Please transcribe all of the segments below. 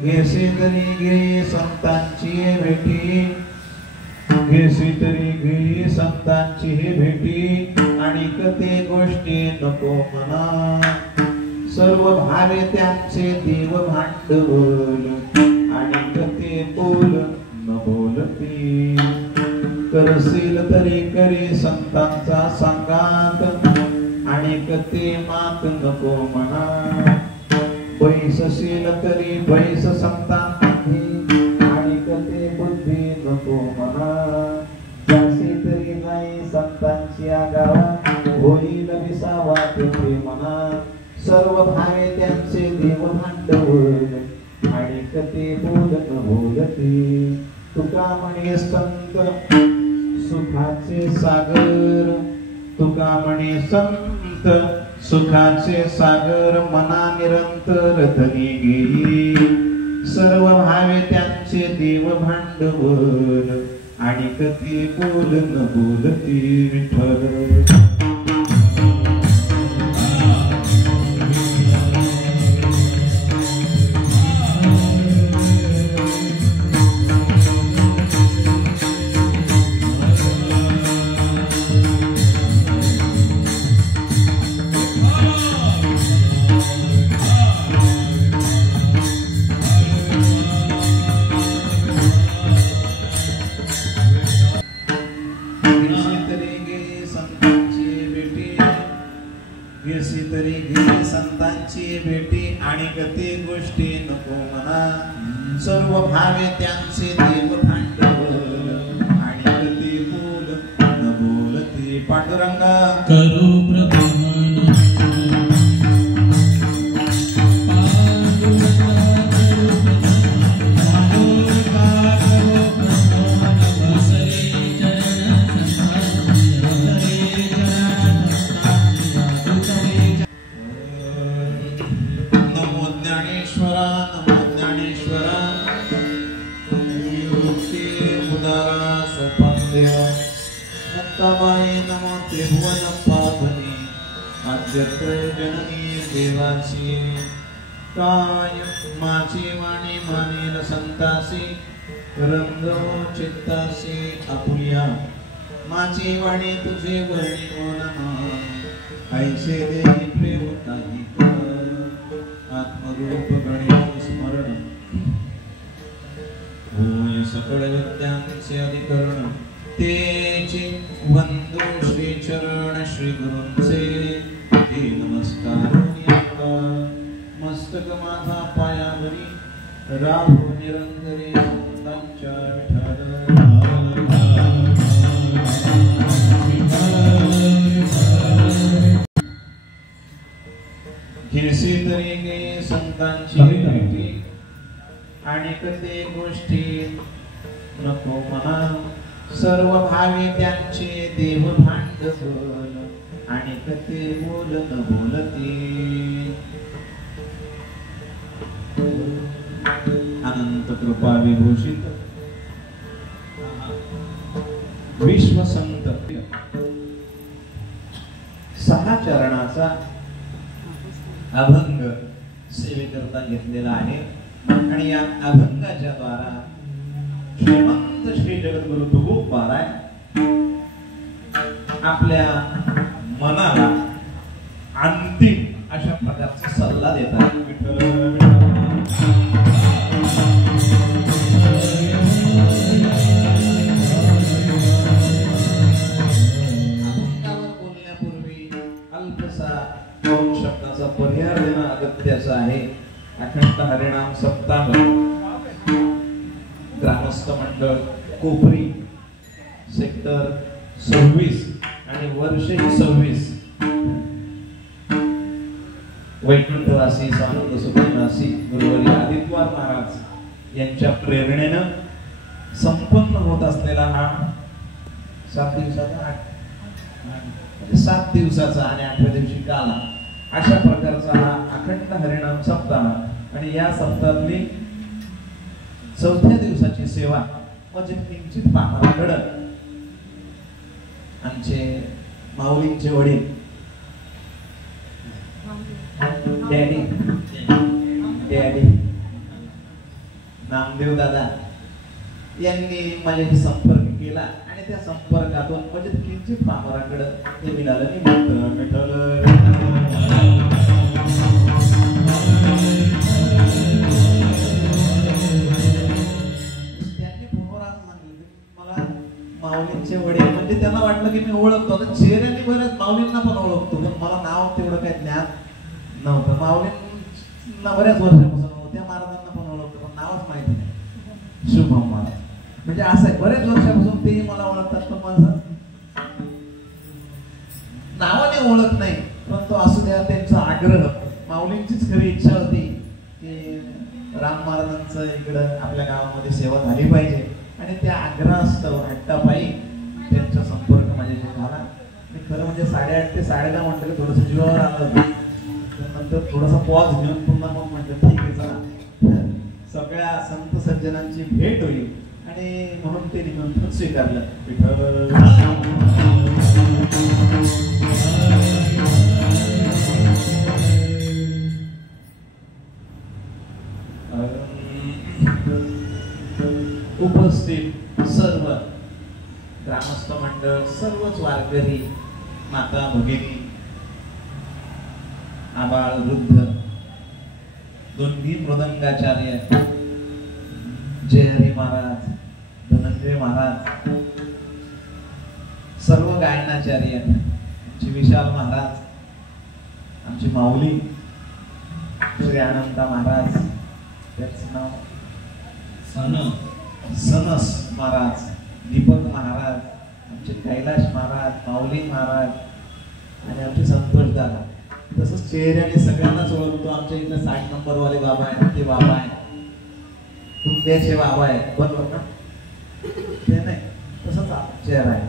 घेसे तरी घे संतांची भेटी, घेसे तरी घे संतांची भेटी, आणि कते गोष्टी नको मना, सर्व भावे त्यांचे देव भांडवल, आणि कते बोल न बोलती, करशील तरी करे संतांचा संगात, आणि कते मात नको मना, बैसशील तरी बैस संतांमध्ये, आणि कते बुद्धी नको मना, जासे तरी नाही संतांची आगावा, होईल विसावा तेथे मना, सर्व भावे त्यांचे देव भांडवल, आणि कते बोल न बोलती, तुका म्हणे संत सुखाचे सागर, तुका म्हणे संत सुखाचे सागर, मना निरंतर धनी घेई, सर्व भावे त्यांचे देव भांडवल, आणि कधी बोल न बोलती विठ्ठल. संतांची भेटी, आणि कधी गोष्टी नको मना, सर्व भावे त्यांचे देव भांडवल, आणि कधी बोल न बोलती. पांडुरंगा करू प्रथम जननी देवाची, काय माझी वाणी मानेल संतासी, रंगव चित्तासी आपुल्या, माझी वाणी तुझे वर्णी नमा, ऐसे देही प्रेम काही आत्मरूप गणेश स्मरण, होय सकळ विद्यांचे अधिकरण, तेचे वंदू श्री चरण श्री गुरूंचे, नमस्कार मस्तक माझा पायावरी, राहू निरंतरी संतांच्या विठाला. घेसे तरी गे संतांची भेटी, आणि कधी गोष्टी नको मना, सर्व भावे त्यांचे देव भांडवल, आणि कते बोल न बोलती. अनंत कृपा विभूषित विश्व संत 6 चरणाचा अभंग सेवेकरता घेतलेला आहे, आणि या अभंगाच्या द्वारा श्रीमंत श्री जगद्गुरु तुकोब महाराज आपल्या मनाला अंतिम अशा प्रकारचा सल्ला देतात. बोलण्यापूर्वी अल्पसा 2 शब्दाचा पर्याय देणं अगत्याचं आहे. अखंड हरिनाम सप्ताह ग्रामस्थ मंडळ कोपरी सेक्टर 26 आणि वर्ष 26 वैकुंठवासी स्वानंद सुखनिवासी गुरुवर्य आदित्यवार महाराज यांच्या प्रेरणेनं संपन्न होत असलेला हा 7 दिवसाचा आणि 8व्या दिवशी काला अशा प्रकारचा हा अखंड हरिनाम सप्ताह, आणि या सप्ताहातली 4थ्या दिवसाची सेवा म्हणजे किंचित पाहणाऱ्याकडं आमचे माऊलींचे वडील डॅडी नामदेव दादा यांनी माझ्याशी संपर्क केला आणि त्या संपर्कातून म्हणजे किंचित पामराकडे हे मिळालं नाही त्यांनी फोनवर आज सांगितलं मला माऊलींचे वडील म्हणजे त्यांना वाटलं की मी ओळखतो आता चेहऱ्याने बऱ्याच माऊलींना पण ओळखतो पण मला नाव तेवढं काही ज्ञान नव्हतं. माऊलींना बऱ्याच वर्षापासून त्या महाराजांना पण ओळखतो पण नावच माहिती नाही. शुभम महाराज म्हणजे असं आहे बरेच वर्षापासून तेही मला ओळखतात पण माझं नावाने ओळख नाही. परंतु असू द्या त्यांचा आग्रह माऊलींचीच खरी इच्छा होती की राम महाराजांचं इकडं आपल्या गावामध्ये सेवा झाली पाहिजे आणि त्या आग्रहास्तव हट्टापायी त्यांचा संपर्क माझ्याशी झाला. आणि खरं म्हणजे 8:30 ते 9:30 म्हटलं की थोडंसं जीवावर आलं नंतर थोडासा पॉज घेऊन पुन्हा मग म्हटलं ठीक आहे चला सगळ्या संत सज्जनांची भेट होईल आणि म्हणून ते निमंत्रण स्वीकारलं. उपस्थित सर्व ग्रामस्थ मंडळ सर्वच वारकरी माता भगिनी आबाळ वृद्ध दोन्ही मृदंगाचार्य जयहरी महाराज धनंजय महाराज सर्व गायनाचार्य आमचे विशाल महाराज आमची माऊली श्री आनंदा महाराज त्याचं नाव सनस महाराज दीपक महाराज आमचे कैलाश महाराज माऊली महाराज आणि आमचे संतोष दादा तसंच चेहऱ्याने सगळ्यांनाच ओळखतो. आमच्या इथे 60 नंबर वाले बाबा आहेत ते बाबा आहेत तुमच्याचे बाबा आहेत बरोबर ना ते नाही तसंच चेहरा आहे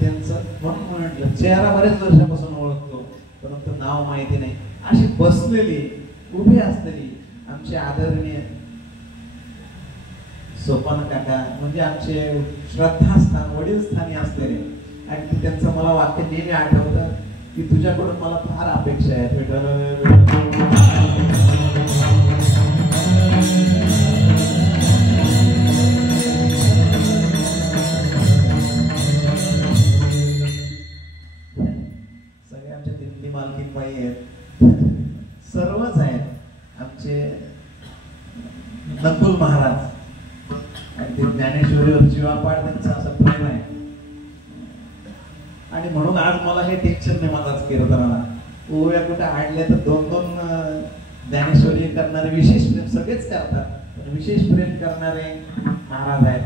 त्यांचं म्हणून म्हटलं चेहरा बरेच वर्षापासून ओळखतो परंतु नाव माहिती नाही. अशी बसलेली उभी असलेली आमचे आदरणीय सोपान काका म्हणजे आमचे श्रद्धास्थान वडील स्थानी असलेले आणि त्यांचं मला वाक्य नेहमी आठवतं की तुझ्याकडून मला फार अपेक्षा आहे. सगळे आमच्या दिंडी मालकीन बाई आहेत सर्वच आहेत आमचे नकुल महाराज आणि ते ज्ञानेश्वरीवर जीवापाड त्यांचं असं प्रेम आहे आणि म्हणून आज मला काही टेन्शन नाही माझाच कीर्तनाला ओव्या कुठे आडल्या तर 2-2 ज्ञानेश्वरी करणारे विशेष प्रेम सगळेच करतात विशेष प्रेम करणारे महाराज आहेत.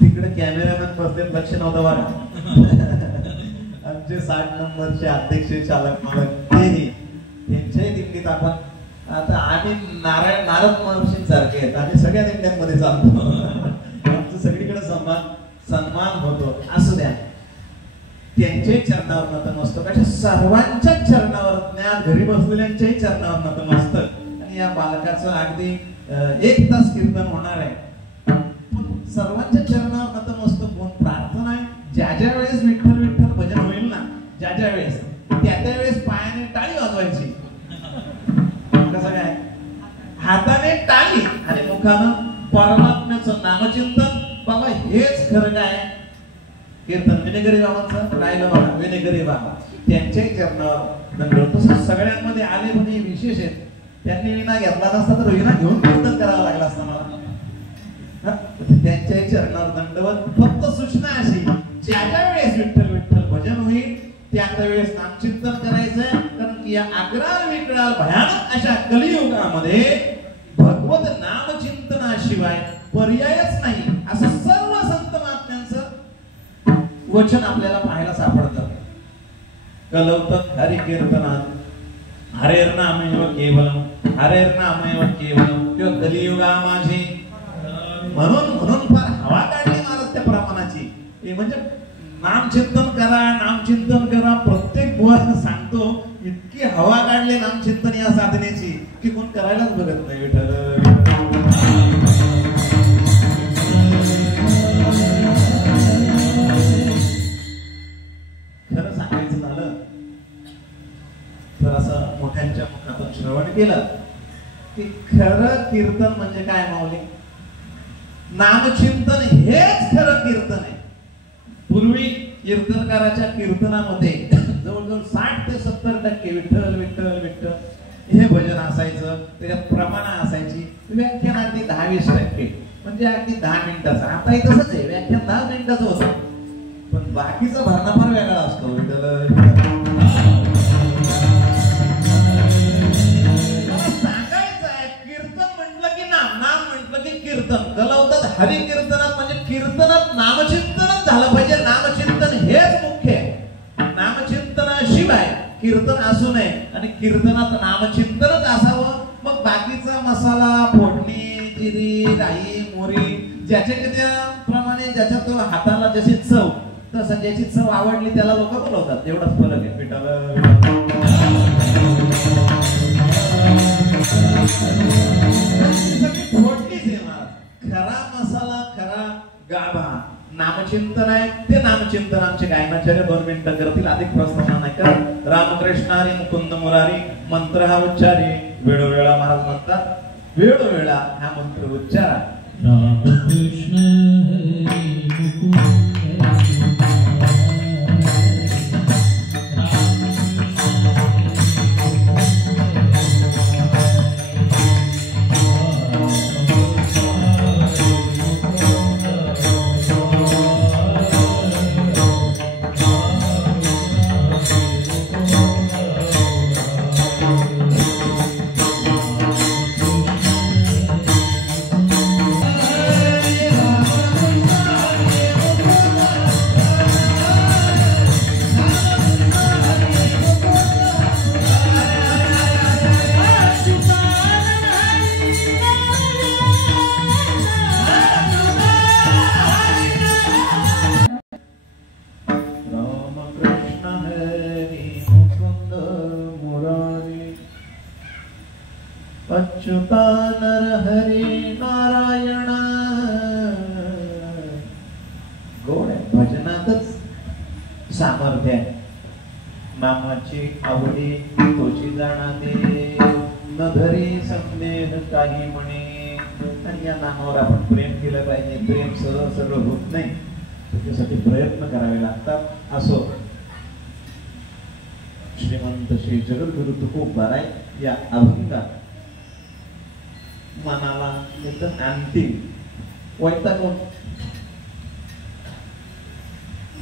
तिकडे कॅमेरामॅन बसले लक्ष नव्हतं बघा आमचे 60 नंबरचे अध्यक्ष चालक मालक तेही त्यांच्याही दिंडीत आपण आता आम्ही नारद महर्षी सारखे आहेत आम्ही सगळ्या दिंड्यांमध्ये चालतो आमचं सगळीकडे सन्मान होतो. असू द्या त्यांच्याही चरणावर नतमस्तक अशा सर्वांच्या चरणावर ज्ञान घरी बसलेल्यांच्याही चरणावर नतमस्तक आणि या बालकाचं अगदी 1 तास कीर्तन होणार आहे पण सर्वांच्या चरणावर नतमस्तक होऊन प्रार्थना आहे ज्या ज्या वेळेस विठ्ठल विठ्ठल भजन होईल ना ज्या ज्या वेळेस त्या वेळेस पायाने टाळी वाजवायची कसं काय हाताने टाळी आणि मुखानं परमात्म्याचं नामचिंतन बाबा हेच खरं काय कीर्तन. विनेगरी बाबांचं राहिलं बघा विनेगरी बाबा त्यांच्याही चरणावर दंडवत तसंच सगळ्यांमध्ये आले म्हणजे विशेष आहेत. त्यांनी विना घेतला नसता तर विना घेऊन कीर्तन करावं लागलं असतं मला त्यांच्याही चरणावर दंडवत. फक्त सूचना अशी ज्या ज्या वेळेस विठ्ठल विठ्ठल भजन होईल त्या वेळेस नामचिंतन करायचंय कारण की या अग्राल विकराल भयानक अशा कलियुगामध्ये भगवत नामचिंतनाशिवाय पर्यायच नाही असं सर्व संत महात्म्यांचं वचन आपल्याला पाहायला सापडतं. कलौतक हरि कीर्तनात हरेर्नामेव केवलम हरेर्नामेव केवलम किंवा कलियुगा माझे म्हणून फार हवा काढली महाराज त्या प्रमाणाची. हे म्हणजे नामचिंतन करा प्रत्येक बुवाला सांगतो इतकी हवा काढली नामचिंतन या साधनेची की कोण करायलाच बघत नाही. खरं सांगायचं झालं तर असं मोठ्यांच्या मुखातून श्रवण केलं की खरं कीर्तन म्हणजे काय माऊली? नामचिंतन हेच खरं कीर्तन आहे. पूर्वी कीर्तनकाराच्या कीर्तनामध्ये जवळजवळ 60 ते 70% विठ्ठल विठ्ठल विठ्ठल हे भजन असायचं. त्याच्यात प्रमाण असायची. व्याख्यान अगदी 10-20% म्हणजे अगदी 10 मिनिटाचं. आता तसंच आहे, व्याख्यान 10 मिनिटाचं होतं, पण बाकीचा भरणा फार वेगळा असतो. सांगायचं आहे कीर्तन म्हटलं की नाम, नाम म्हटलं की कीर्तन. गलावतात हरी कीर्तनात म्हणजे कीर्तनात नामचिंतनच झालं पाहिजे. नामचिंतन हेच मुख्य आहे. नामचिंतनाशिवाय कीर्तन असू नये आणि कीर्तनात नामचिंतनच असावं. मग बाकीचा मसाला, फोडणी, जिरी, राई, मोरी ज्याच्या त्या प्रमाणे ज्याच्या तो हाताला जशी चव, तसं ज्याची चव आवडली त्याला लोक बोलवतात. एवढाच फरक आहे. फोडणीच येणार. खरा मसाला, खरा गाभा नामचिंतन आहे. ते नामचिंतन आमचे गायनाचार्य 2 मिनिटं करतील. अधिक प्रस्तावना नाही का? रामकृष्ण हरी मुकुंद मुरारी मंत्र हा उच्चारी. वेळोवेळा महाराज म्हणतात, वेळोवेळा हा मंत्र उच्चारा. रामकृष्ण हरी मुकुंद अच्युतानर हरी नारायण. गोड आहे. भजनातच सामर्थ्य आहे. नामाची आवडी तोची जाणा दे, न धरी संदेह काही म्हणे. आणि या नामावर आपण प्रेम केलं पाहिजे. प्रेम सरळ सरळ होत नाही, त्याच्यासाठी प्रयत्न करावे लागतात. असो श्रीमंत श्री जगद्गुरु तुकोबाराय या अभंगात मनाला एकदम अंतिम वैतागून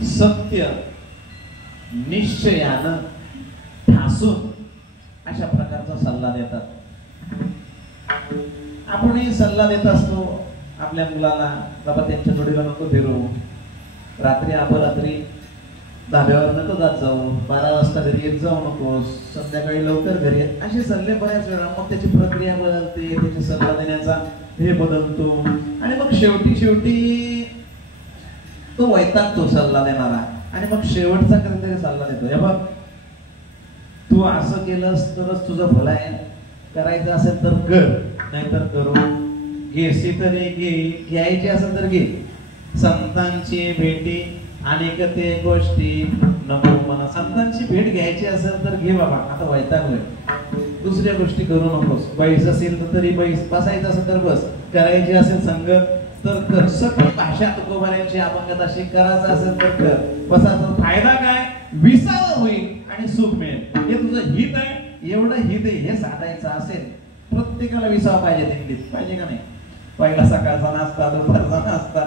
सत्य निश्चयानं ठासून अशा प्रकारचा सल्ला देतात. आपणही सल्ला देत असतो आपल्या मुलाला, बाबा त्यांच्या जोडीला नको फिरू, रात्री अपरात्री धाब्यावर नको जात जाऊ, 12 वाजता घरी येत जाऊ नको, संध्याकाळी लवकर घरी येत. असे सल्ले बऱ्याच वेळा. मग त्याची प्रक्रिया बदलते, त्याची सल्ला देण्याचा हे बदलतो आणि मग शेवटी तो वैतागतो सल्ला देणारा आणि मग शेवटचा कधीतरी सल्ला देतो. हे बघ, तू असं केलंस तरच तुझं भलं आहे. करायचं असेल तर कर, नाहीतर करू. घेसी तरी घे, घ्यायची असेल तर घे. संतांची भेटी अनेक ते गोष्टी नको म्हणा. संतांची भेट घ्यायची असेल तर घे बाबा, आता वैतागलोय. दुसऱ्या गोष्टी करू नकोस. बैस असेल तर तरी बैस, बसायचं असेल तर बस, करायची असेल संगत तर कर. सगळी भाषा तुकोबाऱ्यांची अभंगात अशी. करायचं असेल तर कर, बसायचा फायदा काय? विसावं होईल आणि सुख मिळेल. हे तुझं हित आहे, एवढं हित आहे. हे साधायचं असेल प्रत्येकाला विसावा पाहिजे. दिंडीत पाहिजे का नाही? पहिला सकाळचा नाश्ता, दुपारचा नाश्ता,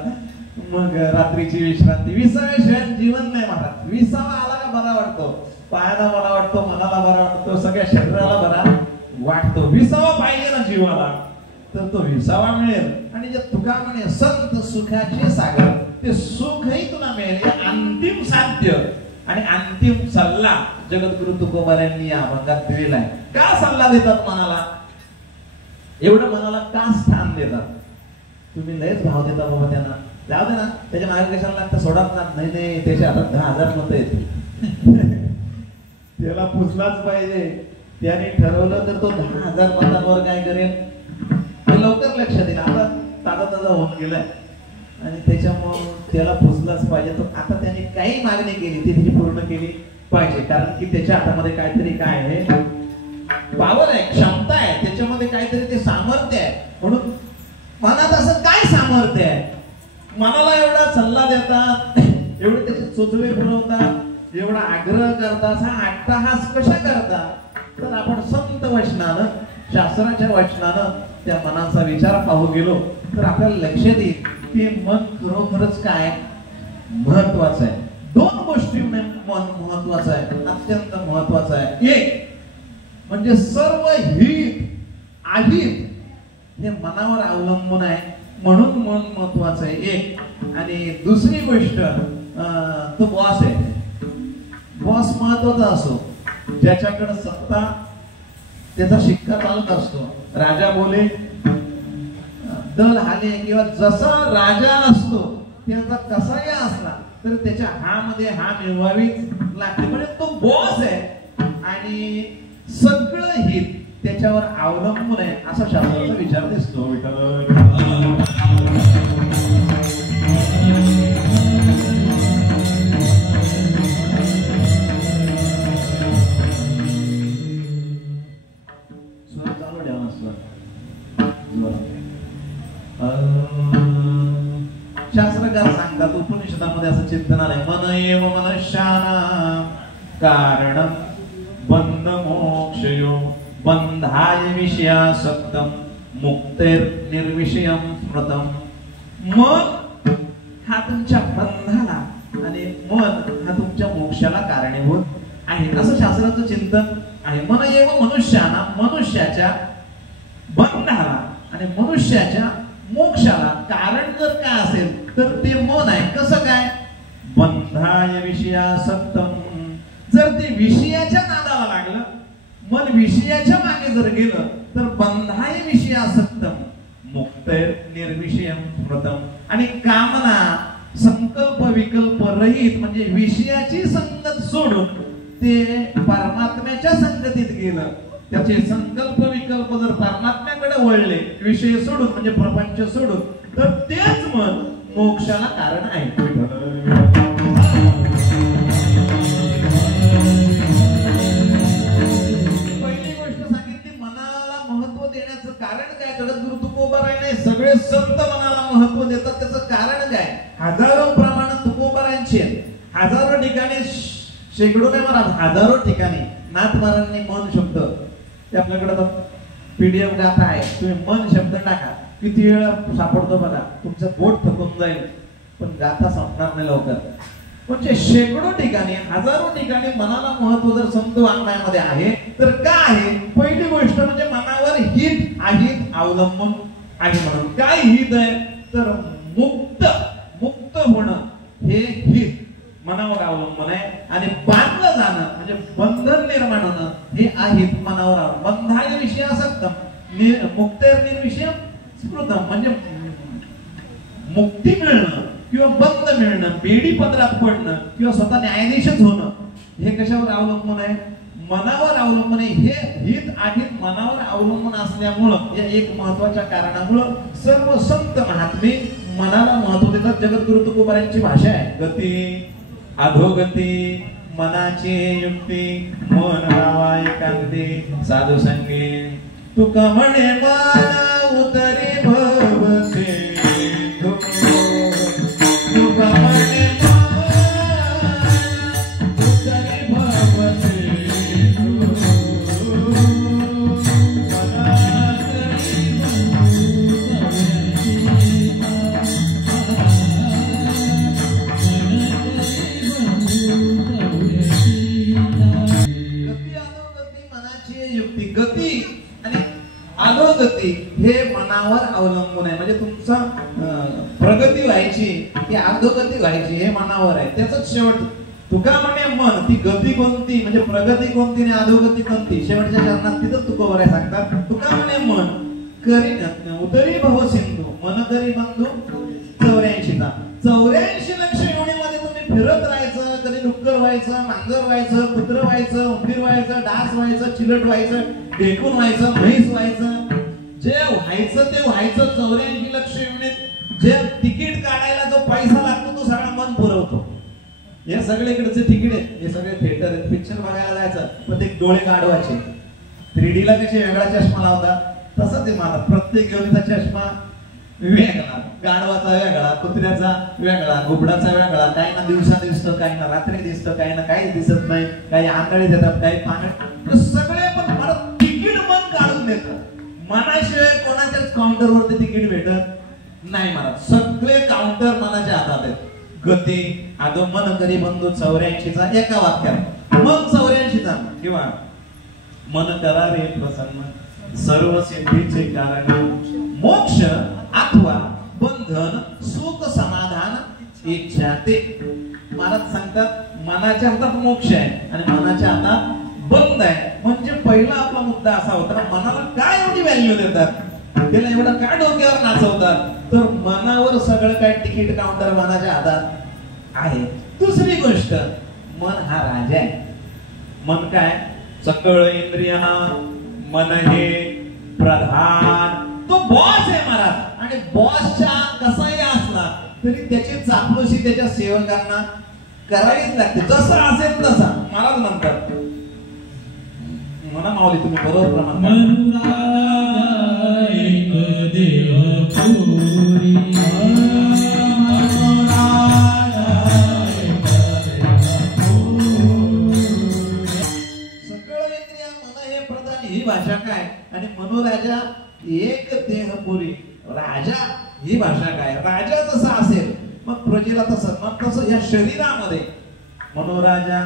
मग रात्रीची विश्रांती. विसाव्याशिवाय जीवन नाही महाराज. विसावा आला का बरा वाटतो, पायाला बरा वाटतो, मनाला बरा वाटतो, सगळ्या शरीराला बरा वाटतो. विसावा पाहिजे ना जीवाला, तर तो विसावा मिळेल. आणि जे तुका म्हणे संत सुखाचे सागर, ते सुखही तुला मिळेल. हे अंतिम साध्य आणि अंतिम सल्ला जगद्गुरु तुकोबाऱ्यांनी या अभंगात दिलेला आहे. का सल्ला देतात मनाला? एवढं मनाला का स्थान देतात? तुम्ही लयच भाव देता बाबा त्यांना, जाऊ दे ना, त्याच्या मागे कशाला लागतं, सोडत ना. नाही, त्याच्या हातात 10,000 मतं येते. त्याला पुसलाच पाहिजे. त्याने ठरवलं तर तो 10,000 मतांवर काय करेल ते लवकर लक्षात येईल. आता ताजा होऊन गेलाय आणि त्याच्यामुळे त्याला पुसलाच पाहिजे. तर आता त्याने काही मागणी केली ती त्याची पूर्ण केली पाहिजे. कारण की त्याच्या हातामध्ये काहीतरी काय आहे, चोचले पुरवता, एवढा आग्रह करता, हा अट्टहास कशा करता? तर आपण संत वचनानं, शास्त्राच्या वचनानं त्या मनाचा विचार पाहू गेलो तर आपल्याला लक्षात येईल की मन खरोखरच काय महत्वाचं आहे. दोन गोष्टी मन महत्वाचं आहे, अत्यंत महत्वाचं आहे. एक म्हणजे सर्व हित अहित हे मनावर अवलंबून आहे, म्हणून मन महत्वाचं आहे एक. आणि दुसरी गोष्ट तो बॉस आहे. बॉस महत्वाचा असो, ज्याच्याकडे सत्ता त्याचा शिक्का चालत असतो. राजा बोले दल हाले, किंवा जसा राजा असतो त्याचा कसाही असला तर त्याच्या हा मध्ये हा मिळवावीच लागते. म्हणजे तो बॉस आहे आणि सगळं हित त्याच्यावर अवलंबून आहे असा शास्त्राचा विचार दिसतो. शास्त्रकार सांगतात, उपनिषदामध्ये असं चिंतन आलंय, मन एव मनुष्यानां कारणं बंध मोक्षयो बंधाय विषयासक्तं मुक्तिर्निर्विषयं स्मृतं. मन हा तुमच्या बंधाला आणि मन हा तुमच्या मोक्षाला कारणीभूत आहे असं शास्त्राचं चिंतन आहे. मन एव मनुष्यानां, मनुष्याच्या बंधाला आणि मनुष्याच्या मोक्षाला कारण जर काय असेल तर ते मन आहे. कसं काय? बंधाय विषयासक्तं. जर ते विषयाच्या नादाला लागलं, मन विषयाच्या मागे जर गेलं तर बंधाय विषयासक्तं मुक्तिर्निर्विषयं स्मृतं. आणि कामना संकल्प विकल्प रहित म्हणजे विषयाची संगत सोडून ते परमात्म्याच्या संगतीत गेलं. त्याचे संकल्प विकल्प जर परमात्म्याकडे वळले, विषय सोडून म्हणजे प्रपंच सोडून, तर तेच मन मोक्षाला कारण आहे. पहिली गोष्ट सांगितली, मनाला महत्व देण्याचं कारण काय? जगद्गुरु तुकोबारायांनी सगळे संत मनाला महत्व देतात, त्याचं कारण काय? हजारो प्रमाणात तुकोबारायांची हजारो ठिकाणी, शेकडो नाही मला हजारो ठिकाणी नाथ महाराजांनी मन शब्द, ते आपल्याकडे पीडीएफ गाथा आहे, तुम्ही मन शब्द टाका, किती वेळा सापडतो बघा. तुमचं बोट थकून जाईल पण गाथा संपणार नाही लवकर. म्हणजे शेकडो ठिकाणी, हजारो ठिकाणी मनाला महत्व जर संत वाङ्मयामध्ये आहे तर काय आहे? पहिली गोष्ट म्हणजे मनावर हित अहित अवलंबून आहे. म्हणून काय हित आहे? तर मुक्त होणं हे हित मनावर अवलंबून आहे. आणि बांधलं जाणं म्हणजे बंधन निर्माण होणं हे अहित मनावर. बंधाय विषयासक्तं मुक्तिर्निर्विषयं स्मृतं म्हणजे मुक्ती मिळणं किंवा बंध मिळणं, बेडी पदरात पडणं किंवा स्वतः न्यायाधीशच होणं हे कशावर अवलंबून आहे? मनावर अवलंबून आहे. हे हित अहित मनावर अवलंबून असल्यामुळं, या एक महत्वाच्या कारणामुळं सर्व संत महात्मे मनाला महत्व देतात. जगद्गुरु तुकोबारायांची भाषा आहे, गती अधोगती मनाची युक्ती मन रावा एकांती साधू संगी. तुका म्हणे मन उतरी भवसे, तुका म्हणे उतरी भवसे, गती आणि अधोगती हे मनावर अवलंबून आहे. म्हणजे तुमचा प्रगती व्हायची की अधोगती व्हायची हे मनावर आहे. त्याच शेवट तुका म्हणे मन, ती गती कोणती म्हणजे प्रगती कोणती आणि अधोगती कोणती, शेवटच्या चरणात तिथं तुकोबाराय सांगतात. तुका म्हणे मन करी उतरी भव सिंधू मन करी बंधू 84ता 84 लक्ष योनीमध्ये तुम्ही फिरत राहायचं. कधी डुक्कर व्हायचं, मांजर व्हायचं, कुत्र व्हायचं, उंदीर व्हायचं, डास व्हायचं, चिलट व्हायचं, ढेकून व्हायचं, म्हैस व्हायचं. जे व्हायचं ते व्हायचं. 84 लक्ष योनीत जे तिकीट काढायला जो पैसा लागतो तो सगळा मन पुरवतो. हे सगळीकडचे तिकीट आहेत, हे सगळे थिएटर आहेत. पिक्चर बघायला जायचं पण ते डोळे काढवायचे. 3D ला कसे वेगळा चष्मा लावतात तसंच आहे मला. प्रत्येक योनीचा चष्मा वेगळा, गाढवाचा वेगळा, कुत्र्याचा वेगळा, घुबडाचा वेगळा, काही ना दिवसा दिसतं, काही ना रात्री दिसतं, काही ना काही दिसत नाही, काही आंधळे देतात, काही पांगळे, सगळे पण मला तिकीट मन काढून देतात. मनाशिवाय कोणाच्याच काउंटरवरती तिकीट भेटत नाही. मला सगळे काउंटर मनाच्या हातात आहेत. गती आदो मन करी बंधू 84चा एका वाक्यात, मग 84चा किंवा मन करा रे प्रसन्न सर्व सिद्धीचे कारण मोक्ष अथवा बंधन सुख समाधान इच्छा. ते महाराज सांगतात मनाच्या हातात मोक्ष आहे आणि मनाच्या हातात बंद आहे. म्हणजे पहिला आपला मुद्दा असा होता, मनाला काय एवढी व्हॅल्यू देतात, त्याला एवढं काय डोक्यावर नाचवतात, तर मनावर सगळं काय तिकीट काउंटर मनाच्या हातात आहे. दुसरी गोष्ट, मन हा राजा आहे. मन काय, सकळ इंद्रिय मन हे प्रधान, तो बॉस आहे महाराज. आणि बॉसच्या कसाही असला तरी त्याची चापलूसी त्याच्या सेवकांना करावीच लागते, जसं असेल तसा. महाराज म्हणतात, म्हणा माऊली तुम्ही बरोबर प्रमाण भाषा काय आणि मनोराजा एक देहपुरी. राजा ही भाषा काय, राजा जसा असेल मग प्रजेला तसं, मग तसं या शरीरामध्ये मनोराजा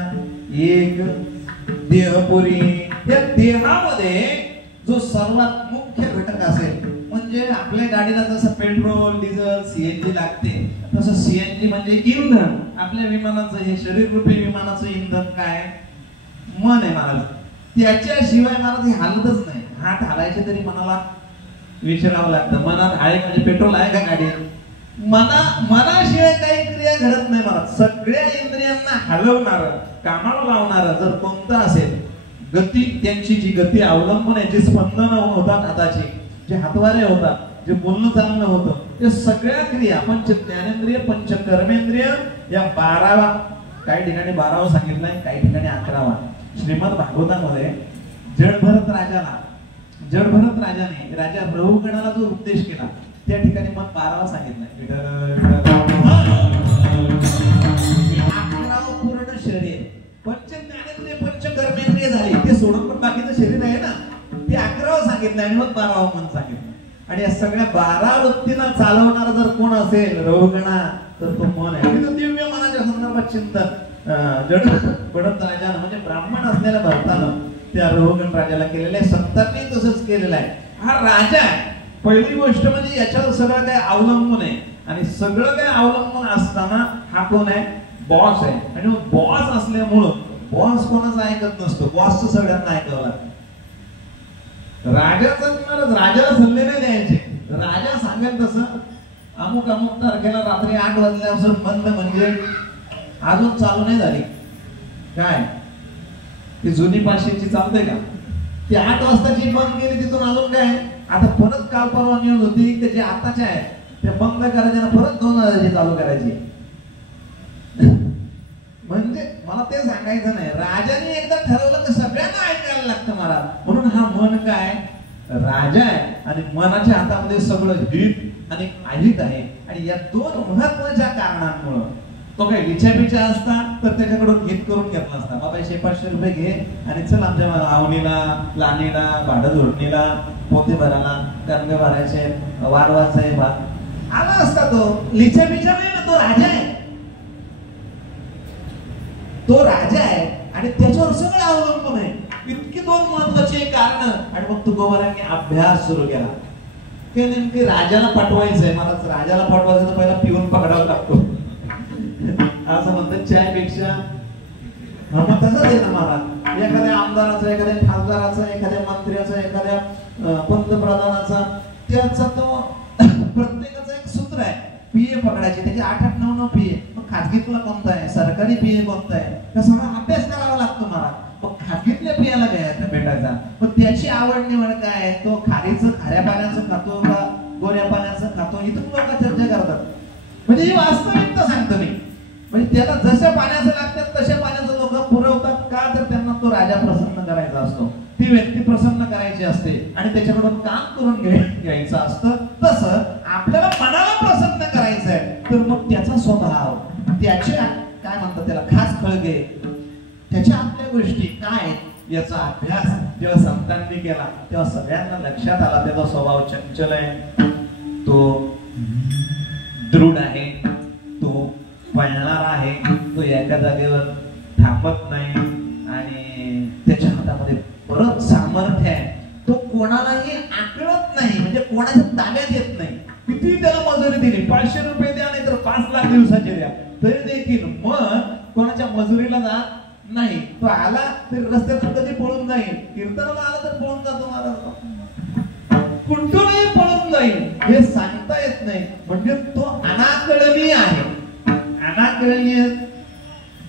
एक देहपुरी. या देहामध्ये जो सर्वात मुख्य घटक असेल, म्हणजे आपल्या गाडीला जसं पेट्रोल डिझेल सीएनजी लागते, तसं सीएनजी म्हणजे इंधन. आपल्या विमानाचं, हे शरीर रूपी विमानाचं इंधन काय, मन आहे महाराज. त्याच्याशिवाय महाराज हे हालतच नाही. हात हालायचे तरी मनाला विचारावं लागतं, मनात आहे म्हणजे पेट्रोल आहे का गाडीत. मनाशिवाय काही क्रिया घडत नाही महाराज. सगळ्या इंद्रियांना हलवणार, कामाला लावणार जर कोणतं असेल, गती, त्यांची जी गती अवलंबून आहे, जी स्पंदन होतात हाताची, जे हातवारे होतात, जे बोलणं चालणं होतं, ते सगळ्या क्रिया पंच ज्ञानेंद्रिय पंच कर्मेंद्रिय या 12, काही ठिकाणी 12 सांगितलंय, काही ठिकाणी 11. श्रीमद भागवतामध्ये जडभरत राजाने राजा रहुगणाला जो उपदेश केला त्या ठिकाणी मग 12 सांगितलंय. 11 पूर्ण शरीर, पंच ज्ञानेंद्रिय पंच कर्मेंद्रिय झाली, ते सोडून पण बाकीचं शरीर आहे ना, ते 11 सांगितलं आणि मग 12 मन सांगितलं. आणि या सगळ्या 12 वृत्तींना चालवणारा जर कोण असेल रहुगणा, तर तो मन आहे. आणि तो दिव्य मनाच्या संदर्भात चिंतन जडभरत राजानं म्हणजे ब्राह्मण असलेल्या भरतानं त्या रहुगण राजाला केलेलं आहे. संतांनी तसंच केलेलं आहे. हा राजा आहे. पहिली गोष्ट म्हणजे याच्यावर सगळं काय अवलंबून आहे, आणि सगळं काय अवलंबून असताना हा कोण आहे, बॉस आहे. आणि बॉस असल्यामुळं बॉस कोणाचं ऐकत नसतो, बॉसचं सगळ्यांना ऐकावं लागतं. राजाला सल्ले नाही द्यायचे, राजा सांगेल तसं अमुक अमुक तारखेला रात्री 8 वाजल्यापासून बंद, म्हणजे अजून चालू नाही झाली काय, ती जुनी 500ची चालते का, ती 8 वाजताची बंद केली, तिथून अजून काय आता परत काल परवा न्यूज होती की जे आताच्या आहे ते बंद करायचे ना, परत 2000ची चालू करायची. म्हणजे मला ते सांगायचं नाही, राजाने एकदा ठरवलं तर सगळ्यांना ऐकायला लागतं महाराज. म्हणून हा मन काय, राजा आहे आणि मनाच्या हातामध्ये सगळं हित आणि अहित आहे. आणि या 2 महत्वाच्या कारणांमुळे तो काही लिचापिचा असता तर त्याच्याकडून हित करून घेतला असता, बाबा 100-500 रुपये घे आणि चल आमच्या आवणीला, लाणीला, भाडं जोडणीला, पोते भरायला, कर्ज भरायचे, वार वाचाय आला असता. तो लिचापिचा नाही ना, तो राजा आहे. तो राजा आहे आणि त्याच्यावर सगळं अवलंबून आहे. इतकी 2 महत्वाची कारण. आणि मग तुकोबारांनी अभ्यास सुरू केला. ते नेमके राजाला पाठवायचंय, मला राजाला पाठवायचं तर पहिला पिऊन पकडावा लागतो असं म्हणतात. चायपेक्षा मग तसंच आहे ना महाराज. एखाद्या आमदाराचा, एखाद्या खासदाराचा, एखाद्या मंत्र्याचा, एखाद्या पंतप्रधानाचा, त्याचा तो प्रत्येकाचं एक सूत्र आहे, पीए पकडायचे, त्याचे 8-8, 9-9 पीए. मग खाजगीतला कोणता आहे, सरकारी पीए कोणता आहे, हा सगळा अभ्यास करावा लागतो महाराज. मग खाजगीतल्या पियाला भेटायचा, मग त्याची आवड निवड काय, तो खाऱ्या पाण्याचं खातो का गोऱ्या पाण्याचं खातो, इथून लोक चर्चा करतात. म्हणजे ही वास्तविकता सांगतो मी. म्हणजे त्याला जशा पाण्याचं लागतात तशा पाण्याचं लोक पुरवतात का, तर त्यांना तो राजा प्रसन्न करायचा असतो, ती व्यक्ती प्रसन्न करायची असते आणि त्याच्याकडून काम करून घ्यायचं असतं. तसं आपल्याला मनाला प्रसन्न करायचंय तर मग त्याचा स्वभाव, त्याच्या काय म्हणतात त्याला खास खळगे, त्याच्या आपल्या गोष्टी काय याचा अभ्यास जेव्हा संतांनी केला तेव्हा सगळ्यांना लक्षात आला त्याचा स्वभाव चंचल आहे, तो दृढ आहे, तो पळणार आहे, तो एका जागेवर थांबत नाही आणि त्याच्या हातामध्ये परत सामर्थ्य आहे, तो कोणालाही आकळत नाही, म्हणजे कोणाच्या ताब्यात येत नाही. किती त्याला मजुरी दिली, 500 रुपये द्या नाही तर 5 लाख दिवसाचे द्या, तरी देखील मन कोणाच्या मजुरीला जात नाही. तो आला तरी रस्त्यातून कधी पळून जाईल, कीर्तनाला आला तर पळून जातो महाराज, कुठूनही पळून जाईल हे सांगता येत नाही. म्हणजे तो अनाकलनीय आहे. अनाकलनीय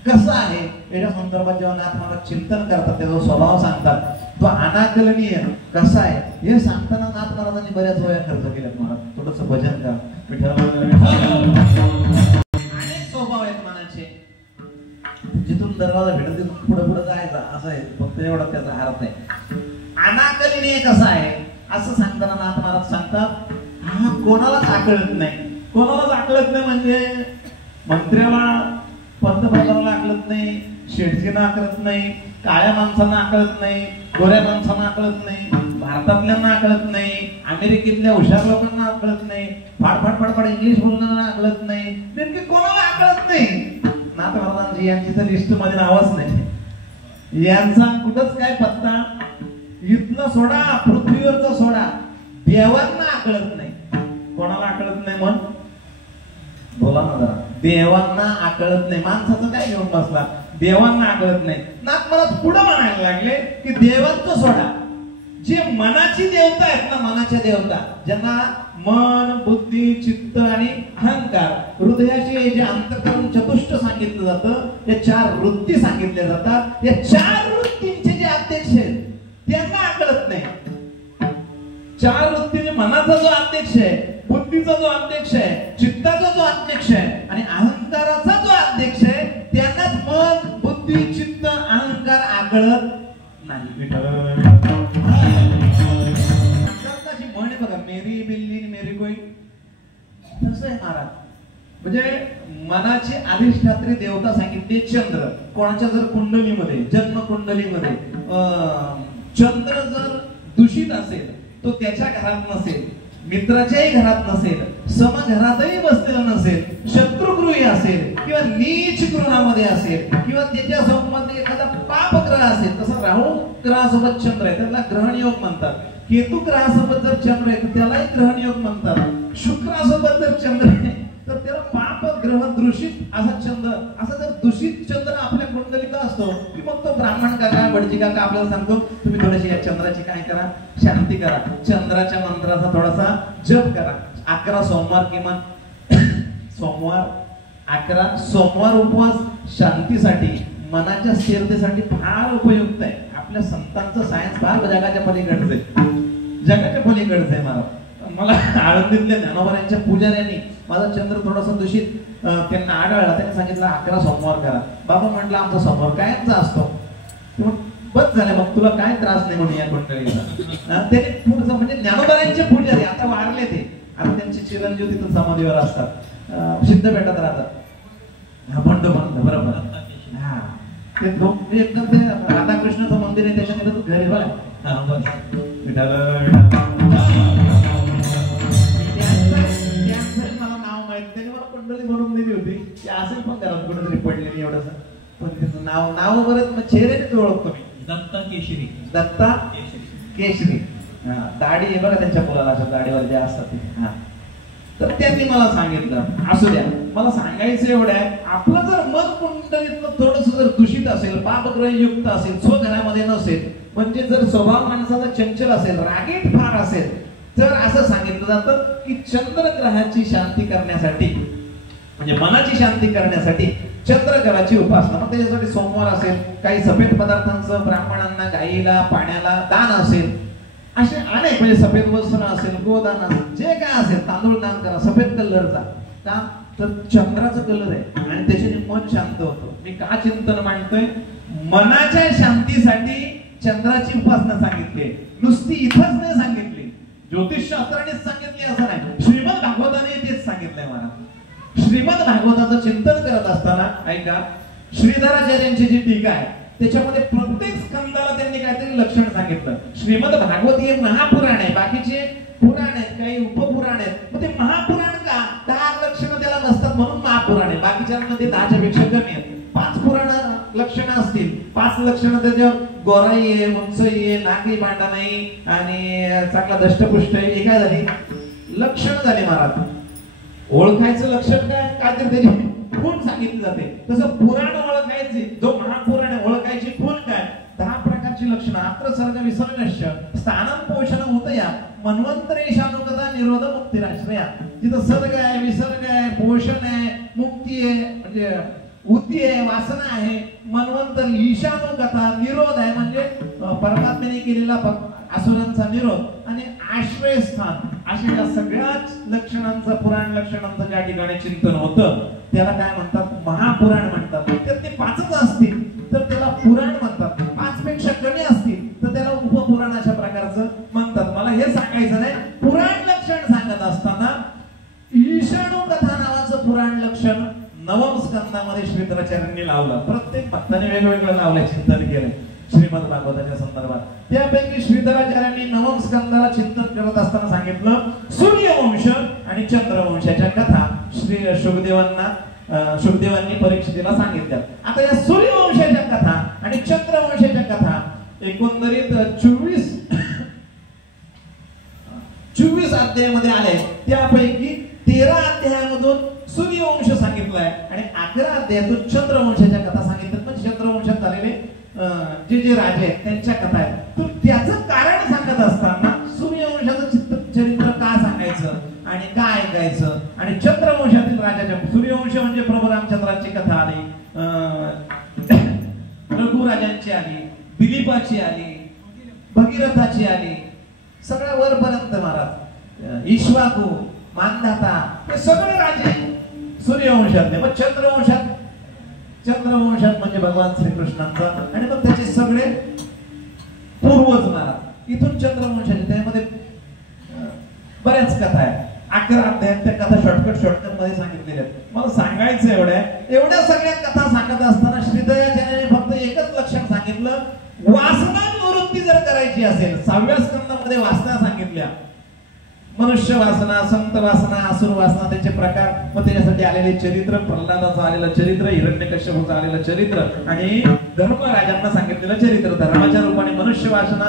कसा आहे याच्या संदर्भात जेव्हा नाथ महाराज चिंतन करतात, त्याचा स्वभाव सांगतात, तो अनाकलनीय कसा आहे हे सांगताना नाथ महाराजांनी बऱ्याच वेळा खर्च केल्यात. महाराज थोडस भजन करा, अनेक स्वभाव आहेत मनाचे, जिथून दरवाजा भेटत तिथून पुढे पुढे जायचा असं आहे, फक्त एवढा त्याचा अर्थ आहे. अनाकलनीय कसा आहे असं सांगताना नाथ महाराज सांगतात, हा कोणालाच आकळत नाही. कोणालाच आकळत नाही म्हणजे मंत्र्याला, पंतप्रधानाला आकळत नाही, शेठजींना आकळत नाही, काळ्या माणसांना आकळत नाही, गोऱ्या माणसांना आकळत नाही, भारतातल्यांना आकळत नाही, अमेरिकेतल्या हुशार लोकांना आकळत नाही, फाडफाड फाडफाड इंग्लिश बोलणाऱ्यांना आकळत नाही, नेमकी कोणाला आकळत नाही. नाथ महाराजांची यांची तर लिस्ट मध्ये नावच नाही, यांचा कुठंच काय पत्ता. इथलं सोडा, पृथ्वीवरचं सोडा, देवांना आकळत नाही. कोणाला आकळत नाही म्हण बोला ना जरा, देवांना आकळत नाही. माणसाचं काय घेऊन बसला, देवांना आकळत नाही. नाथ महाराज पुढे म्हणायला लागले की देवांचं सोडा, जे मनाची देवता आहेत ना, मनाच्या देवता, ज्यांना मन, बुद्धी, चित्त आणि अहंकार, हृदयाचे जे अंतःकरण चतुष्ट सांगितलं जातं, या 4 वृत्ती सांगितल्या जातात, या 4 वृत्तींचे जे अध्यक्ष आहेत त्यांना आकळत नाही. 4 वृत्तीने मनाचा जो अध्यक्ष आहे, बुद्धीचा जो अध्यक्ष आहे, चित्ताचा जो अध्यक्ष आहे आणि अहंकाराचा जो अध्यक्ष आहे, त्यांनाच मन, बुद्धी, चित्त, अहंकार आकळत नाही. म्हणे बघा, मेरी बिल्ली मेरी कोई, तसं आहे महाराज. म्हणजे मनाची अधिष्ठात्री देवता सांगितली चंद्र. कोणाच्या जर कुंडलीमध्ये, जन्म कुंडलीमध्ये चंद्र जर दूषित असेल, तो त्याच्या घरात नसेल, मित्राच्याही घरात नसेल, समघरातही बसलेला नसेल, शत्रुगृही असेल किंवा नीच गृहामध्ये असेल किंवा त्याच्या सोबत एखादा पापग्रह असेल, तसं राहू ग्रहासोबत चंद्र आहे त्याला ग्रहण योग म्हणतात. केतू ग्रहासोबत जर चंद्र आहे त्यालाही ग्रहण योग म्हणतात. शुक्रासोबत जर चंद्र आहे तर त्याला पाप ग्रह दूषित असा चंद्र, असा जर दूषित चंद्र आपल्या कुंडलीत असतो की मग तो ब्राह्मण काका, भटजी काका आपल्याला सांगतो, तुम्ही थोडीशी या चंद्राची काय करा, शांती करा, चंद्राच्या मंत्राचा थोडासा जप करा. 11 सोमवार किमान सोमवार 11 सोमवार उपवास शांतीसाठी, मनाच्या स्थिरतेसाठी फार उपयुक्त आहे. आपल्या संतांचं सायन्स फार जगाच्या पलीकडचं आहे, जगाच्या पलीकडचं आहे. मला आळंदीतल्या ज्ञानोबरांच्या पुजाऱ्यांनी माझा चंद्र थोडासा दूषित त्यांना आढळला, त्यांनी सांगितलं 11 सोमवार करा. बाबा म्हटलं आमचा सोमवार कायमचा असतो. बस झालं, मग तुला काय त्रास नाही म्हणून या कुंडलीचा. त्याने पुढचं म्हणजे ज्ञानोबरांचे पुजारी आता वारले, ते आता त्यांची चिरंजीव तिथं समाधीवर असतात, सिद्धपेठात राहतात. बंड बरोबर. हा ते एकदम ते राधाकृष्णाचं मंदिर आहे, त्याच्यामध्ये घरी बघा मला नाव माहित, त्याने मला कुंडली म्हणून दिली होती. ती असेल पण घरात कुठेतरी पडलेली एवढंच, पण त्याचं नाव बरंच चेहऱ्यानेच ओळखतो मी. दत्ता केशरी, दत्ता केशरी. दाढी आहे बघा त्यांच्या मुलाला, अशा दाढीवर जे असतात ते. हा तर त्यांनी मला सांगितलं, असू द्या, मला सांगायचं एवढं आहे, आपलं जर मन कुंडलीतलं थोडस जर दूषित असेल, पापग्रह युक्त असेल, स्वघरामध्ये नसेल, म्हणजे जर स्वभाव माणसाचा चंचल असेल, रागीट फार असेल, तर असं सांगितलं जातं की चंद्रग्रहाची शांती करण्यासाठी, म्हणजे मनाची शांती करण्यासाठी चंद्रग्रहाची उपासना. मग त्याच्यासाठी सोमवार असेल, काही सफेद पदार्थांचं ब्राह्मणांना, गाईला, पाण्याला दान असेल, असे अनेक, म्हणजे सफेद वस्त्र असेल, गोदान असेल, जे काय असेल, तांदूळ दान करा सफेद कलरचा. का तर चंद्राचा कलर आहे आणि त्याच्याने मन शांत होतं. मी का चिंतन मांडतोय, मनाच्या शांतीसाठी चंद्राची उपासना सांगितली, नुसती इथंच नाही सांगितली, ज्योतिषशास्त्रानेच सांगितली असं नाही. श्रीमद भागवत श्रीमद भागवताचं चिंतन करत असताना ऐका, श्रीधराचार्यांची जी टीका आहे त्याच्यामध्ये प्रत्येक स्कंदाला त्यांनी काहीतरी लक्षण सांगितलं. श्रीमद भागवत हे महापुराण आहे, बाकीचे पुराण आहेत, काही उपपुराण आहेत. मग ते महापुराण का 10 लक्षणं त्याला नसतात म्हणून महापुराण आहे. बाकीच्यांमध्ये 10च्या पेक्षा कमी आहेत. 5 पुराण लक्षणं असतील, 5 लक्षणं त्याच्यावर गोराई आहे, उंचई आहे, नाकी बांडा नाही आणि चांगला दष्टपुष्ट आहे. हे काय झाली लक्षण झाले महाराज. ओळखायचं लक्षण काय, काहीतरी त्याची खूण सांगितली जाते. तसं पुराण ओळखायचे, जो महापुराण आहे ओळखायची खूण काय, 10 प्रकारची लक्षणं. अत्र सर्ग विसर्गश्य स्थानं पोषण होत या मन्वंतरेशानुगता निरोध मुक्तिराश्रया. जिथं सर्ग आहे, विसर्ग आहे, पोषण आहे, मुक्ती आहे म्हणजे उद्दी आहे, वासना आहे, मन्वंतर ईशानुगता निरोध आहे म्हणजे परमात्म्याने केलेला असुरांचा निरोध आणि आश्रयस्थान. अशा या सगळ्याच लक्षणांचं, पुराण लक्षणांचं ज्या ठिकाणी चिंतन होतं त्याला काय म्हणतात, महापुराण म्हणतात. त्यात ते 5च असतील तर त्याला पुराण म्हणतात, 5 पेक्षा कमी असतील तर त्याला उपपुराण अशा प्रकारचं म्हणतात. मला हे सांगायचं नाही, पुराण लक्षण सांगत असताना ईशाणू कथा नावाचं पुराण लक्षण 9व स्कंदामध्ये श्रीधराचार्यांनी लावलं. प्रत्येक भक्ताने वेगवेगळं लावलंय, चिंतन केलंय श्रीमद भागवताच्या संदर्भात. त्यापैकी श्रीधराचार्यांनी 9व स्कंदाला चिंतन करत असताना सांगितलं सूर्यवंश आणि चंद्रवंशाच्या कथा श्री शुकदेवांनी परीक्षितीला सांगितल्या. आता या सूर्यवंशाच्या कथा आणि चंद्रवंशाच्या कथा एकंदरीत 24 अध्यायामध्ये आले. त्यापैकी 13 अध्यायामधून सूर्यवंश सांगितलाय आणि 11 अध्यायातून चंद्रवंशाच्या कथा सांगितल्यात. म्हणजे चंद्रवंशात झालेले जे राजे आहेत त्यांच्या कथा आहेत. तर त्याचं कारण सांगत असताना सूर्यवंशाचं चरित्र का सांगायचं आणि का ऐकायचं आणि चंद्रवंशातील राजाच्या, सूर्यवंश म्हणजे प्रभू रामचंद्रांची कथा आली, रघुराजांची आली, दिलीपाची आली, भगीरथाची आली, सगळ्या वरपर्यंत महाराज, ईश्वाकू, मानधाता हे सगळे राजे सूर्यवंशातले. मग चंद्रवंशात म्हणजे भगवान श्रीकृष्णांचा आणि मग त्याचे सगळे पूर्वज महाराज. इथून चंद्रवंशाचे त्यामध्ये बऱ्याच कथा आहेत. 11 अध्यायात त्या कथा शॉर्टकट मध्ये सांगितलेल्या आहेत. मला सांगायचं एवढ्या सगळ्या कथा सांगत असताना श्रीधराचार्याने फक्त एकच लक्षण सांगितलं, वासना निवृत्ती जर करायची असेल, 6व्या स्कंदामध्ये वासना सांगितल्या, मनुष्य वासना, संत वासना, असुर वासना, त्याचे प्रकार, मग त्याच्यासाठी आलेले चरित्र, प्रल्हादाचं आलेलं चरित्र, हिरण्यकश्यपूचं आलेलं चरित्र आणि धर्मराजांना सांगितलेलं चरित्र. धर्माच्या रूपाने मनुष्य वासना,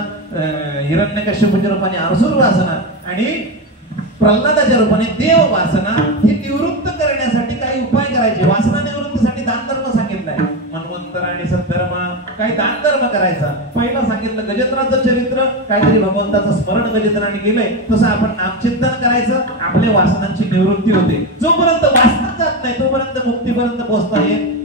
हिरण्यकश्यपूच्या रूपाने असुर वासना आणि प्रल्हादाच्या रूपाने देव वासना ही निवृत्त करण्यासाठी काही उपाय करायचे. वासना निवृत्तीसाठी दान धर्म सांगितलाय, मन्वंतर आणि सद्धर्म, काही दान धर्म करायचा. पहिला सांगितलं गजेंद्राचं चरित्र, काहीतरी भगवंताचं स्मरण गजेंद्राने केलंय, तसं आपण नामचिंतन करायचं, आपल्या वासनांची निवृत्ती होते. जोपर्यंत वासना जात नाही तोपर्यंत मुक्तीपर्यंत पोहोचता येत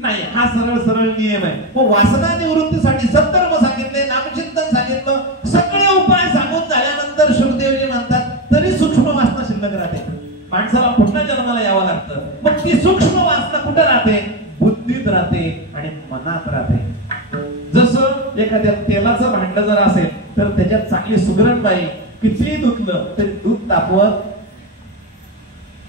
नाही. हा सरळ नियम आहे. मग वासना निवृत्तीसाठी सद्धर्म सांगितले, नामचिंतन सांगितलं, सगळे उपाय सांगून झाल्यानंतर शुकदेवजी म्हणतात तरी सूक्ष्म वासना शिल्लक राहते. माणसाला पुन्हा जन्माला यावं लागतं. मग ती सूक्ष्म वासना कुठे राहते, बुद्धीत राहते आणि मनात राहते. जसं एखाद्या तेलाचं भांड जर असेल तर त्याच्यात चांगली सुगरणबाई कितीही धुतलं तरी दूध तापवत,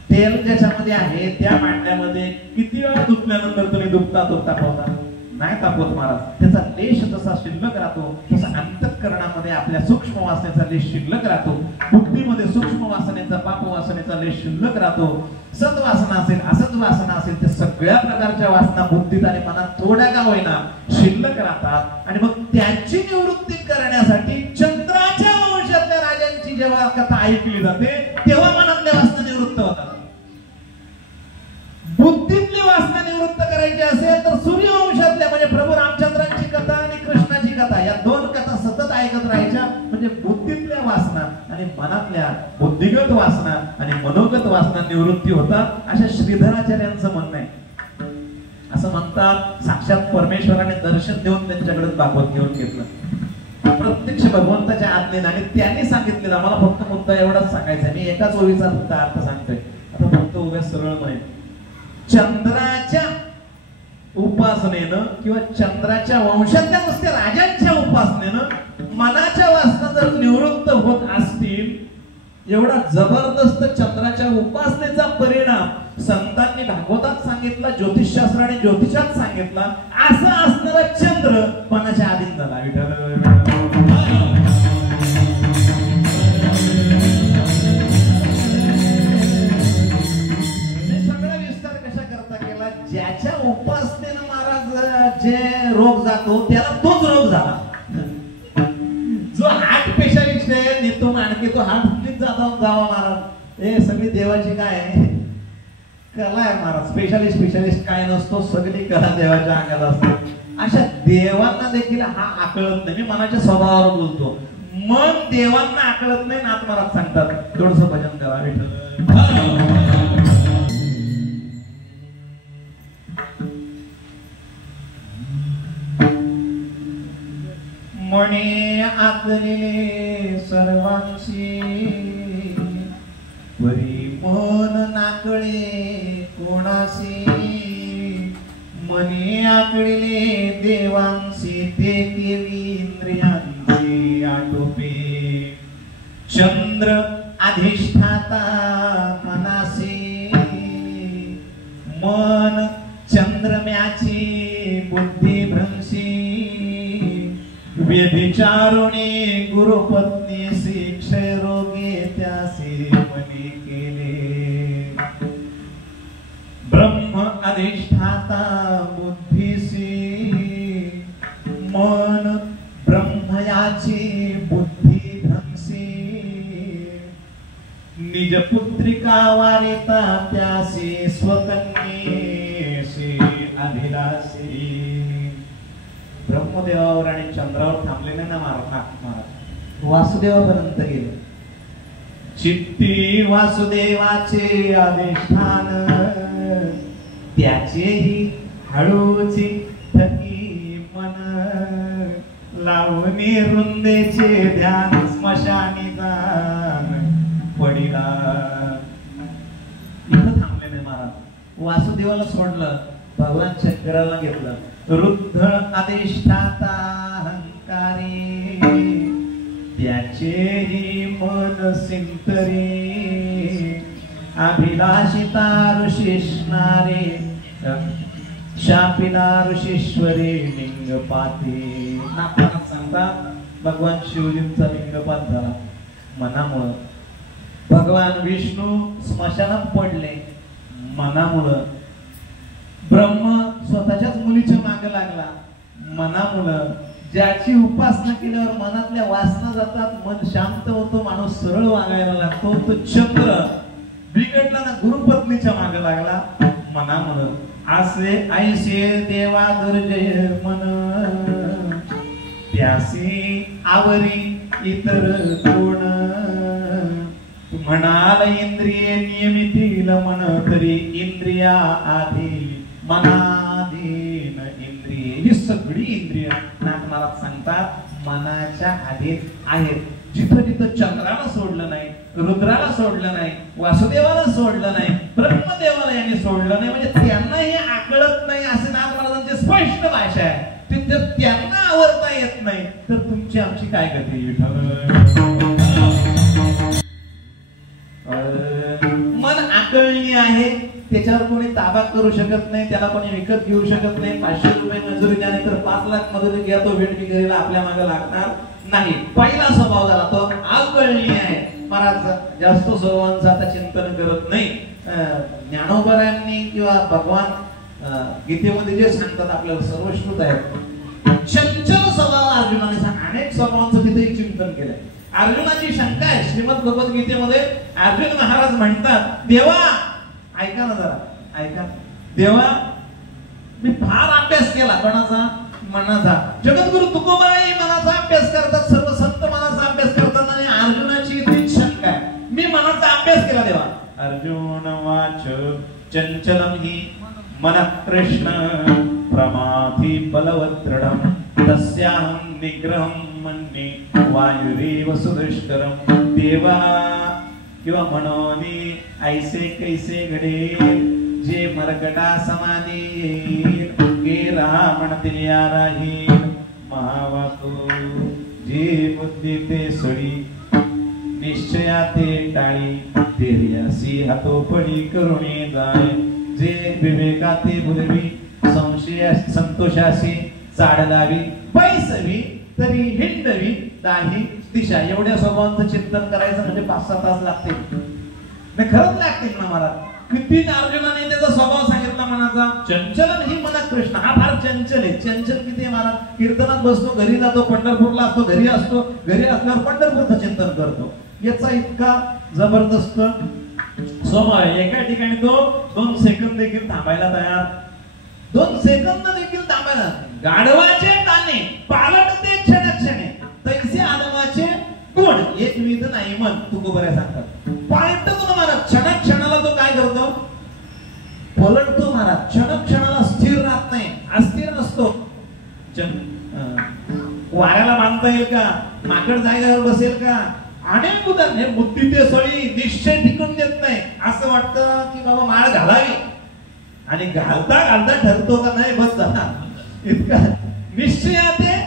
तेल ज्याच्यामध्ये आहे त्या भांड्यामध्ये किती वेळा धुतल्यानंतर तुम्ही दूध तापवता, नाही तापवत महाराज. त्याचा लेश जसा शिल्लक राहतो तसा अंतःकरणामध्ये आपल्या सूक्ष्म वासनेचा लेश शिल्लक राहतो. बुद्धीमध्ये सूक्ष्म वासनेचा, पाप वासनेचा लेश शिल्लक राहतो. सद्वासना असेल, असद वासना असेल, त्या सगळ्या प्रकारच्या वासना बुद्धीत आणि मनात थोड्या का होईना शिल्लक राहतात. आणि मग त्यांची निवृत्ती करण्यासाठी चंद्राच्या वंशातल्या राजांची जेव्हा कथा ऐकली जाते तेव्हा मनातल्या वासना निवृत्त होतात. बुद्धीतली वासना निवृत्त करायची असेल तर सूर्यवंशातल्या म्हणजे प्रभू रामचंद्रांची कथा आणि कृष्णाची कथा या 2 कथा सतत ऐकत राहायच्या. म्हणजे बुद्धीतल्या वासना आणि मनातल्या बुद्धिगत वासना आणि मनोगत वासना निवृत्ती होतात, अशा श्रीधराचार्यांचं म्हणणं आहे. असं म्हणतात साक्षात परमेश्वराने दर्शन देऊन त्यांच्याकडे भागवत घेऊन घेतलं, प्रत्यक्ष भगवंताच्या आज्ञेने. आणि त्यांनी सांगितलेलं, आम्हाला फक्त मुद्दा एवढाच सांगायचा आहे, मी एकाच ओळीचा फक्त अर्थ सांगतोय. आता फक्त उभ्या सरळ म्हणे, चंद्राच्या उपासनेनं किंवा चंद्राच्या वंशातल्या नुसत्या राजांच्या उपासनेनं मनाच्या वासना जर निवृत्त होत असतील, एवढा जबरदस्त चंद्राच्या उपासनेचा परिणाम ज्योतिषशास्त्राने ज्योतिषात सांगितलं असं असणारा चंद्र कोणाच्या आधीन झाला विठ्ठल सगळा विस्तार कशा करता केला ज्याच्या उपासनेनं महाराज जे रोग जातो त्याला तोच रोग झाला जो हार्ट पेशंट आहे नितून आणखी तो हार्ट जावा महाराज हे सगळी देवाची काय आहे कला आहे महाराज स्पेशालिस्ट काय नसतो सगळी कला देवाच्या अंगाला असते अशा देवांना देखील हा आकळत नाही मी मनाच्या स्वभावावर बोलतो मन देवांना आकळत नाही नाथ महाराज सांगतात थोडंसं भजन करा विठ्ठल मणे आकले सर्वांशी परी मन नाकळे कोणासी मने आकळले देवांशी ते केली इंद्रियांचे आटोपे चंद्र अधिष्ठाता मनासी मन चंद्रम्याची बुद्धी भ्रंशी व्यभिचारुणी गुरुपत्नीसी क्षयरोगी त्यासी मनी केले ब्रह्म अधिष्ठाता बुद्धीसी मन ब्रह्मयाची बुद्धी भ्रंशी निज पुत्रिका वारिता त्यासी स्वकन्येसी अभिलाषी ब्रह्मदेवावर आणि चंद्रावर थांबले नाही ना महाराज वासुदेवापर्यंत गेले चित्ती वासुदेवाचे अधिष्ठान त्याचेही हळूची थकी मन लावणी रुंदेचे ध्यान स्मशानी दान पडिला इथं थांबले नाही महाराज वासुदेवाला सोडलं भगवान शंकराला घेतलं रुद्ध अधिष्ठाता अहंकारी त्याचेही मन सिंतरी अभिलाषिता ऋषिष्णारे शापिना ऋषीश्वरी लिंगपाती नाथांना सांगतात भगवान शिवजींचा लिंगपात झाला मनामुळं भगवान विष्णू स्मशानात पडले मनामुळं ब्रह्म स्वतःच्याच मुलीच्या मागे लागला मनामुळं ज्याची उपासना केल्यावर मनातल्या वासना जातात मन शांत होतो माणूस सरळ वागायला लागतो तो चंद्र बिघडला ना गुरुपत्नीच्या मागे लागला मनामुळं असे ऐसे देवा गरजे मन त्यासी आवरी इतर कोण म्हणाल इंद्रिये नियमितील मन तरी इंद्रिया आधी मनाधीन इंद्रिये ही सगळी इंद्रिय नाथ महाराज सांगतात मनाच्या अधीन आहेत जिथं जिथं चंद्राला सोडलं नाही रुद्राला सोडलं नाही वासुदेवाला सोडलं नाही ब्रह्मदेवाला यांनी सोडलं नाही म्हणजे त्यांना हे आकळत नाही असे नाथ महाराजांची स्पष्ट भाषा आहे ते जर त्यांना आवडता येत नाही तर तुमची आमची काय गती मन आकळणी आहे त्याच्यावर कोणी ताबा करू शकत नाही त्याला कोणी विकत घेऊ शकत नाही 500 रुपये मजुरी द्या नाही तर 5 लाख मजुरी घ्या तो भेटकी घरीला आपल्या मागे लागणार नाही पहिला स्वभाव झाला तो आकळणी आहे महाराज जास्त स्वभावांचं आता चिंतन करत नाही ज्ञानोबरांनी किंवा भगवान गीतेमध्ये जे सांगतात आपल्याला सर्वश्रुत आहेत चंचल स्वभाव अर्जुनाने अनेक स्वभावांचं तिथे चिंतन केलंय अर्जुनाची शंका आहे श्रीमद भगवद्गीतेमध्ये अर्जुन महाराज म्हणतात देवा ऐका ना जरा ऐका देवा मी फार अभ्यास केला कोणाचा मनाचा जगद्गुरु तुकोबाई मनाचा अभ्यास करतात सर्व संत मनाचा अभ्यास करतात आणि अर्जुनाची तीच शंका आहे मी मनाचा अभ्यास केला देवा अर्जुन वाच चंचलम हि मन कृष्ण प्रमाथी बलवत्रणम तस्याहं निग्रहं मन्ये वायुरेव सुदुष्करम देवा किंवा मनोनी ऐसे कैसे घडे जे मरकटा समाधी येईल गे रामणतील या राहील महावाको जे बुद्धी ते सोडी निश्चया ते टाळी तेरियासी हातोपडी करुणे जाय जे विवेकाते बोलवी संशय संतोषाशी चाडलावी पैसवी तरी हिंडवी दाही दिशा. एवढ्या स्वभावांचं चिंतन करायचं म्हणजे 5-6 तास लागतील. नाही खरंच लागतील ना मला. किती अर्जुनाने त्याचा स्वभाव सांगितला मनाचा. चंचल ही मना कृष्ण हा फार चंचल आहे. चंचल किती आहे महाराज. कीर्तनात बसतो, घरी जातो, पंढरपूरला असतो, घरी असतो, घरी असल्यावर पंढरपूरचं चिंतन करतो. याचा इतका जबरदस्त स्वभाव आहे. एका ठिकाणी तो 2 सेकंद देखील थांबायला तयार. 2 सेकंद देखील थांबायला. गाढवाचे ताने पालटते क्षणे तैसे आदमाचे गुण एक विध नाही मन तुकोबऱ्या सांगतात. पालटतो महाराज. क्षणाला तो काय करतो. पलटतो महाराज. क्षणाला स्थिर राहत नाही, अस्थिर असतो. वाऱ्याला बांधता येईल का. माकड जागेवर बसेल का. अनेक उदाहरणे. बुद्धी ते सळी निश्चय टिकून देत नाही. असं वाटतं की बाबा माळ घालावी आणि घालता ठरतो का नाही बस झाला. इतका निश्चयाते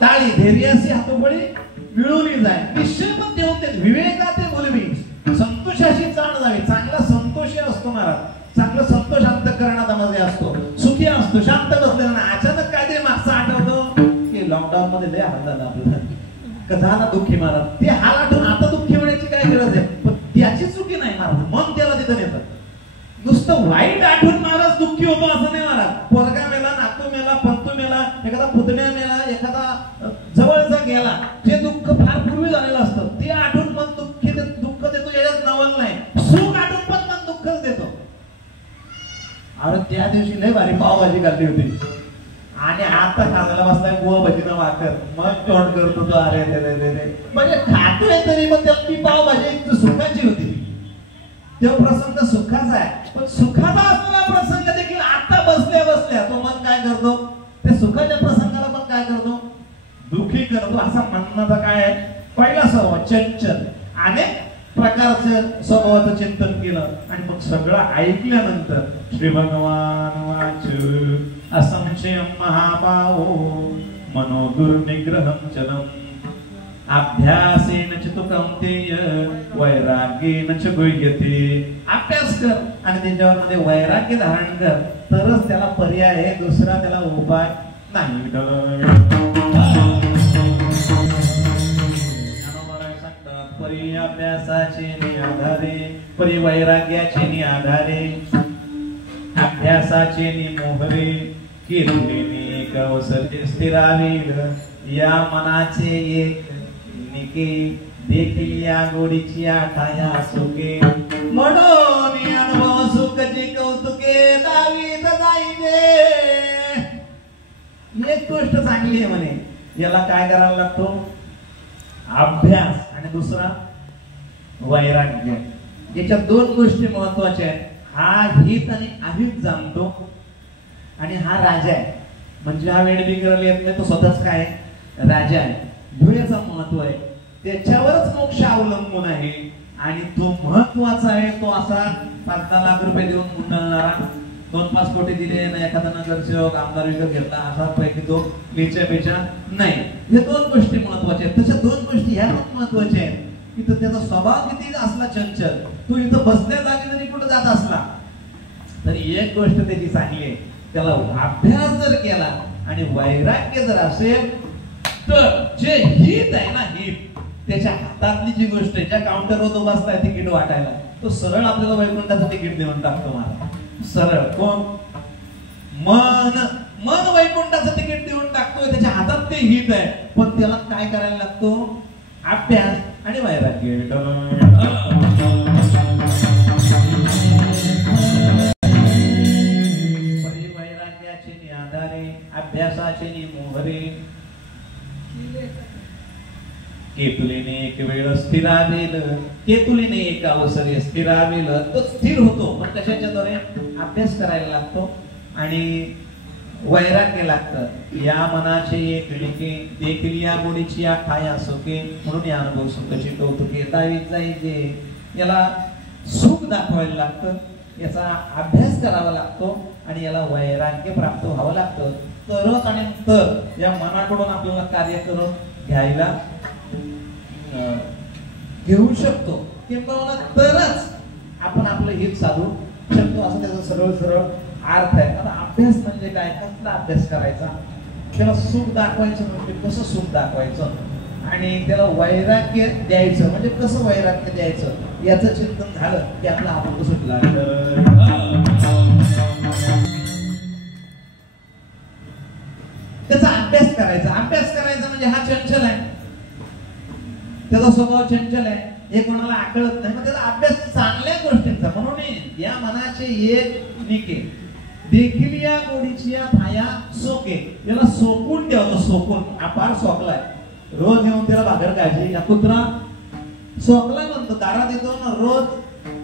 ताळी धैर्याशी हातोबळी मिळवली जाय. निश्चय पण देऊन देत. विवेकाते बोलवी संतोषाशी चाण जावी. चांगला संतोषी असतो महाराज. चांगला संतोष अंतःकरणामध्ये असतो. सुखी असतो. शांत बसलेला ना. अचानक काय ते मागचं आठवतं की लॉकडाऊन मध्ये लय हाल झाला आपल्याला. झाला दुःखी महाराज. ते हाल आठवून आता दुःखी होण्याची काय गरज आहे. पण त्याची चुकी नाही महाराज. मन त्याला तिथं नेतं. नुसतं वाईट आठवून महाराज दुःखी होतो असं नाही महाराज. पोरगा मेला, नातू मेला, पंतू मेला, एखादा पुतण्या मेला, एखादा जवळचा गेला, जे दुःख फार पूर्वी झालेलं असतं ते आठवून मन दुःख देतो. याच्यात नवल नाही. सुख आठवून पण मन दुःखच देतो. अरे त्या दिवशी लय भारी पावभाजी खाल्ली होती आणि आता खायला बसलाय गोवा भजीनं वाकर. मग तोंड करतो तो. अरे रे म्हणजे खातोय तरी पण त्याला ती पावभाजी सुखाची होती. तो प्रसंग सुखाचा आहे. पण सुखाचा असलेला प्रसंग देखील आता बसल्या तो मन काय करतो. त्या सुखाच्या प्रसंगाला पण काय करतो. दुःखी करतो. असा म्हणण्याचा काय आहे. पहिला स्वभाव चंचल. अनेक प्रकारचं स्वभावाचं चिंतन केलं आणि मग सगळं ऐकल्यानंतर श्री भगवान वाच असंशयम महाभावो मनो दुर्निग्रहं चलम अभ्यासेन च तु कौन्तेय वैराग्येन च गुह्यते. अभ्यास कर आणि त्याच्यावर वैराग्य धारण कर तरच त्याला पर्याय आहे. दुसरा त्याला उपाय नाही. परी अभ्यासाचे आधारे परी वैराग्याचे आधारे अभ्यासाचे मोहरे कीर्तीने एक अवसर स्थिरावेल या मनाचे एक निके देखील या गोडीची आठाया सुखे म्हणून अनुभव सुखची कौतुके दावीत जाईने. एक गोष्ट चांगली आहे म्हणे. याला काय करायला लागतो. अभ्यास आणि दुसरा वैराग्य. याच्या 2 गोष्टी महत्वाच्या आहेत. हा हित आणि अहित जाणतो आणि हा राजा आहे. म्हणजे हा वेळ बिगरला येत नाही. तो स्वतःच काय राजा आहे. ध्येयाचं महत्व आहे. त्याच्यावरच मोक्ष अवलंबून आहे आणि तो महत्वाचा आहे. तो असा 5-10 लाख रुपये देऊन मुंडणारा 2-5 कोटी दिले ना एखादा नगरसेवक आमदार विकत घेतला असा पैकी तो बेचा नाही. हे 2 गोष्टी महत्वाच्या आहेत. तशा 2 गोष्टी ह्या पण महत्वाच्या आहेत. इथं त्याचा स्वभाव किती असला चंचल. तो इथं बसल्या जागी जरी कुठं जात असला तरी एक गोष्ट त्याची चांगली आहे. त्याला अभ्यास जर केला आणि वैराग्य जर असेल तर जे हित आहे ना हित त्याच्या हातातली जी गोष्ट आहे. ज्या काउंटरवर तो बसलाय तिकीट वाटायला तो सरळ आपल्याला वैकुंठाचं तिकीट देऊन टाकतो. मला सरळ कोण मन वैकुंठाचं तिकीट देऊन टाकतोय. त्याच्या हातात ते हित आहे. पण त्याला काय करायला लागतो. अभ्यास आणि वैराग्य. वैराग्याचे आधारे अभ्यासाचे मोहरे केतुलीने एक वेळ स्थिरावेल. केतुलीने एक अवसर स्थिरावेल. तो स्थिर होतो पण कशाच्या द्वारे अभ्यास करायला लागतो आणि वैराग्य लागतं. या मनाचे एक लिखे देखील या गोडीची आठाया सुखे म्हणून या अनुभव सुखाची कौतुके दावीत जायचे. याला सुख दाखवायला लागतं. याचा अभ्यास करावा लागतो आणि याला वैराग्य प्राप्त व्हावं लागतं. तरच आणि तर या मनाकडून आपल्याला कार्य करून घ्यायला घेऊ शकतो. किंवा तरच आपण आपलं हित साधू शकतो असं त्याचा सरळ सरळ अर्थ आहे. आता अभ्यास म्हणजे काय, कसला अभ्यास करायचा, त्याला सुख दाखवायचं म्हणजे कसं सुख दाखवायचं, आणि त्याला वैराग्य द्यायचं म्हणजे कसं वैराग्य द्यायचं, याचं चिंतन झालं की आपलं आपण कसं लागलं. त्याचा अभ्यास करायचा. अभ्यास करायचा म्हणजे हा चंचल आहे, त्याचा स्वभाव चंचल आहे, हे कोणाला आकळत नाही, मग त्याचा अभ्यास चांगल्या गोष्टींचा. म्हणून या मनाचे एक निके देखील या गोडीची या थाया सोके, याला सोकून ठेवतो. सोकून अपार सोकलाय, रोज येऊन त्याला भाकर खायची. या कुत्रा सोकला म्हणतो, दारात येतो ना, रोज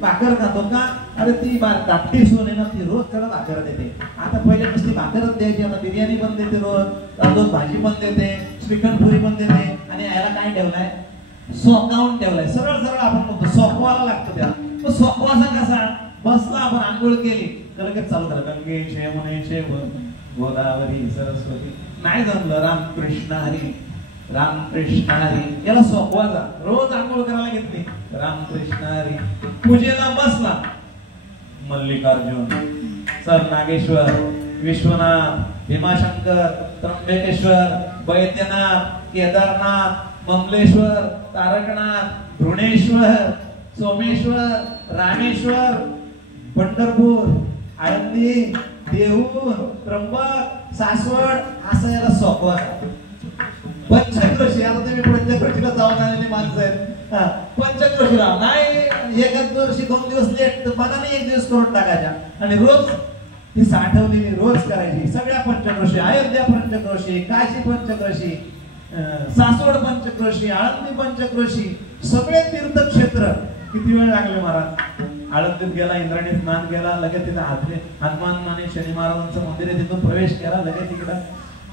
भाकर खातो का, अरे ती दापटी सोन आहे ना, ती रोज त्याला भाकर देते. आता पहिले नुसती भाकरच द्यायची, आता बिर्याणी पण देते, रोज भाजी पण देते, श्रीखंड पुरी पण देते, आणि याला काय ठेवलाय, सोकावून ठेवलाय. सरळ सरळ आपण म्हणतो सोकवायला लागतो त्याला. तो सोकवाचा कसा, बसला आपण आंघोळ केली तर लगेच चालू करा, गंगे यमुने चैव गोदावरी सरस्वती. नाही जमलं, रामकृष्ण हरी रामकृष्ण हरी, याला सोकवाचा. रोज आंघोळ करायला घेतली, रामकृष्ण हरी. पूजेला बसला, मल्लिकार्जुन, सर नागेश्वर, विश्वनाथ, भीमाशंकर, त्र्यंबकेश्वर, वैद्यनाथ, केदारनाथ, ममलेश्वर, तारकनाथ, धृणेश्वर, सोमेश्वर, रामेश्वर, पंढरपूर, आळंदी, देहू, त्र्यंबक, सासवड, असं याला सोपवायचं. पंचक्रोशी, आता तुम्ही पंचक्रोशीला जाऊन आलेली माणसं आहेत. पंचक्रोशीला नाही, एकच वर्षी 2 दिवस लेट तर मनाने 1 दिवस करून टाकायच्या, आणि रोज ती साठवलेली रोज करायची. सगळ्या पंचक्रोशी, अयोध्या पंचक्रोशी, काशी पंचक्रोशी, सासवड पंचक्रोशी, आळंदी पंचक्रोशी, सगळे तीर्थक्षेत्र. किती वेळ लागले महाराज. आळंदीत गेला, इंद्रायणी स्नान केला, लगेच तिथे हनुमान आणि शनी महाराजांचं मंदिर आहे, तिथून प्रवेश केला, लगेच तिकडं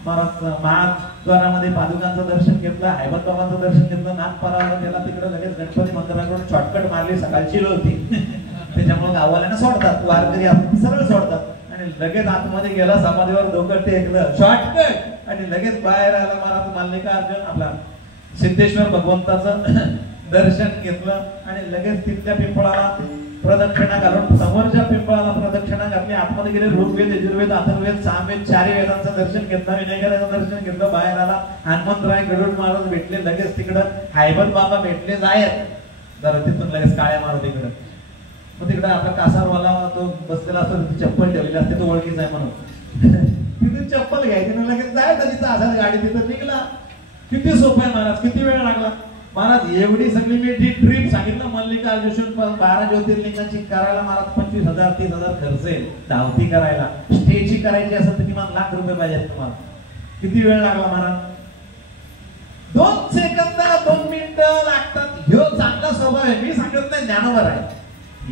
महाराज महाद्वारामध्ये पादुकांचं दर्शन घेतलं, हैबत बाबांचं दर्शन घेतलं, नागपारावर गेला, तिकडे लगेच गणपती मंदिराकडून शॉर्टकट मारली, सकाळची होती त्याच्यामुळे गाववाल्यांना सोडतात, वारकरी आपण सरळ सोडतात, आणि लगेच आतमध्ये गेला, समाधीवर डोकं टेकलं, शॉर्टकट, आणि लगेच बाहेर आला महाराज. मल्लिकार्जुन आपला सिद्धेश्वर भगवंताचं दर्शन घेतलं, आणि लगेच तिथल्या पिंपळाला प्रदक्षिणा घालून समोरच्या पिंपळाला प्रदक्षिणा घातली, आतमध्ये गेले, ऋग्वेद, यजुर्वेद, अथर्ववेद, सामवेद, 4 वेदांचं दर्शन घेतलं, विनायकाचं दर्शन घेतलं, बाहेर आला. हनुमंतराय गरुड महाराज भेटले, लगेच तिकडं हैबत बाबा भेटले, जरा तिथून लगेच काळ्या मारू तिकडं. मग तिकडं आपला कासारवाला तो बसलेला असतो, चप्पल ठेवलेली असते, तो ओळखीचा आहे म्हणून तिथून चप्पल घ्यायची ना, लगेच जायचं तिथं असाच, गाडी तिथं निघला. किती सोपं आहे महाराज, किती वेळ लागला महाराज. एवढी सगळी मी ट्रिप सांगितलं, मल्लिकार्जुन 12 ज्योतिर्लिंगांची करायला महाराज 25,000 30,000 खर्च आहे. धावती करायला, स्टेची करायची असेल तर किमान लाख रुपये पाहिजे तुम्हाला. किती वेळ लागला महाराज, 2 सेकंद 2 मिनिटं लागतात. ह्यो चांगला स्वभाव आहे, मी सांगत नाही, ज्ञानावर आहे.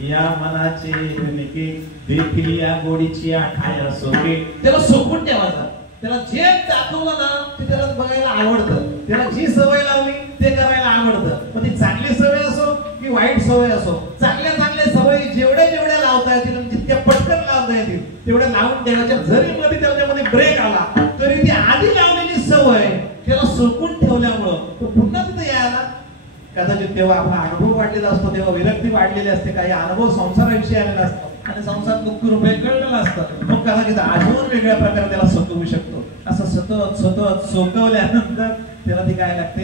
या मनाचे निके देखील या गोडीची आठाया सोके, त्याला सोकून ठेवायचा. त्याला जे दाखवलं ना ते त्याला बघायला आवडतं, त्याला जी सवय लावली ते करायला आवडतं. मग ती चांगली सवय असो की वाईट सवय असो, चांगल्या सवयी जेवढ्या लावता येतील, जितक्या पटकन लावता येतील तेवढ्या लावून ठेवायच्या. जरी मध्ये त्याच्यामध्ये ब्रेक आला तरी ती आधी लावलेली सवय त्याला सोकून ठेवल्यामुळं तो पुन्हा तिथे यायला कदाचित तेव्हा आपला अनुभव वाढलेला असतो, तेव्हा विरक्ती वाढलेली असते, काही अनुभव संसाराविषयी आलेला असतो, आणि संसार दुःख रुपये कळलेला असतं. मग कदाचित आजीवन वेगळ्या प्रकारे त्याला सोकवू शकतो. असं सतत सोकवल्यानंतर त्याला ती काय लागते,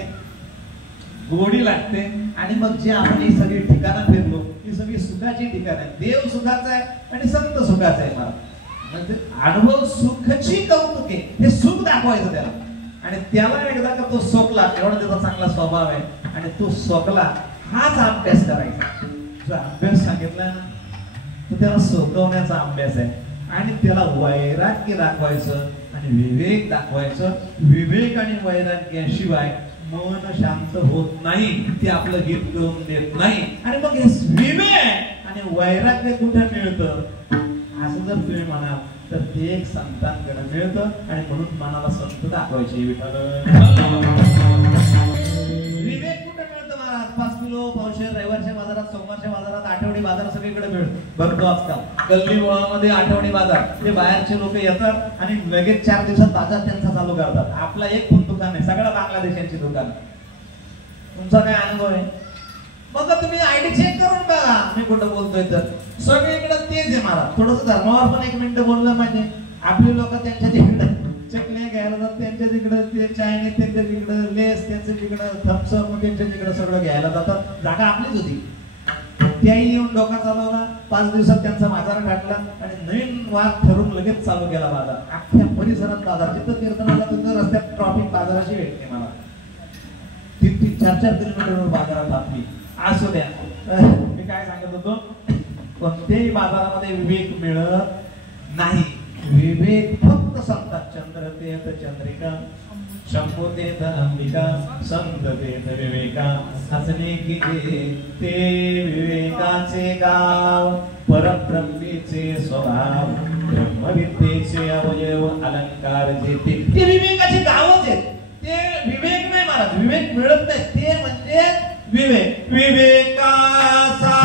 गोडी लागते. आणि मग जे आपण ही सगळी ठिकाणं फिरलो, ही सगळी सुखाची ठिकाण आहे. देव सुखाचा आहे आणि संत सुखाचा आहे महाराज. म्हणजे अनुभव सुखची कौतुके, हे सुख दाखवायचं त्याला. आणि त्याला एकदा का तो सोकला, एवढा त्याचा चांगला स्वभाव आहे, आणि तो सोकला, हाच अभ्यास करायचा. जो अभ्यास सांगितला ना तो त्याला सोकवण्याचा अभ्यास आहे. आणि त्याला वैराग्य दाखवायचं आणि विवेक दाखवायचं. विवेक आणि वैराग्याशिवाय मन शांत होत नाही, ते आपलं हित करून देत नाही. आणि मग हे विवेक आणि वैराग्य कुठे मिळतं असं जर तुम्ही म्हणाल तर ते एक संतांकडे मिळतं. आणि म्हणून मनाला संत दाखवायचे. विवेक कुठे मिळतं महाराज? 5 किलो पावशेर रविवारच्या बाजारात, सोमवारच्या बाजारात, आठवडी बाजार सगळीकडे मिळतो. बघतो आजकाल गल्ली बोळामध्ये आठवडी बाजार, ते बाहेरचे लोक येतात आणि लगेच 4 दिवसात बाजार त्यांचा चालू करतात. आपला एक पण दुकान आहे, सगळ्या बांगलादेशांची दुकान. तुमचा काय अनुभव आहे? मग तुम्ही आयडी चेक करून बघा मी कुठं बोलतोय तर सगळीकडे तेच आहे. मला थोडस धर्मावर पण 1 मिनिट बोललं पाहिजे. आपली लोक त्यांच्या तिकडे चकल्या घ्यायला जातात, त्यांच्या तिकडे ते चायनीज त्यांच्या तिकडे, लेस त्यांच्या तिकडे, थम्सअप त्यांच्या तिकडे सगळं घ्यायला जातात. जागा आपलीच होती. त्याही येऊन डोका चालवला. 5 दिवसात त्यांचा बाजार टाकला आणि नवीन वाद ठरून लगेच चालू केला बाजार. अख्ख्या परिसरात बाजार, जिथं कीर्तनाला तिथं रस्त्यात ट्रॉफिक बाजाराची भेटते मला. 3-4 किलोमीटरवर बाजारात आपली. असू द्या, मी काय सांगत होतो, कोणत्याही बाजारामध्ये विवेक मिळत नाही. विवेक फक्त संतात. चंद्र तेथ चंद्रिका, शंभो तेथ अंबिका, संत तेथ विवेका. हसणे की ते विवेकाचे गाव, परब्रह्मेचे स्वभाव, ब्रह्मविद्येचे अवयव, अलंकार जे ते विवेकाचे गावच आहेत. ते विवेक नाही महाराज, विवेक मिळत नाही. ते म्हणजे विवेक. विवेकाचा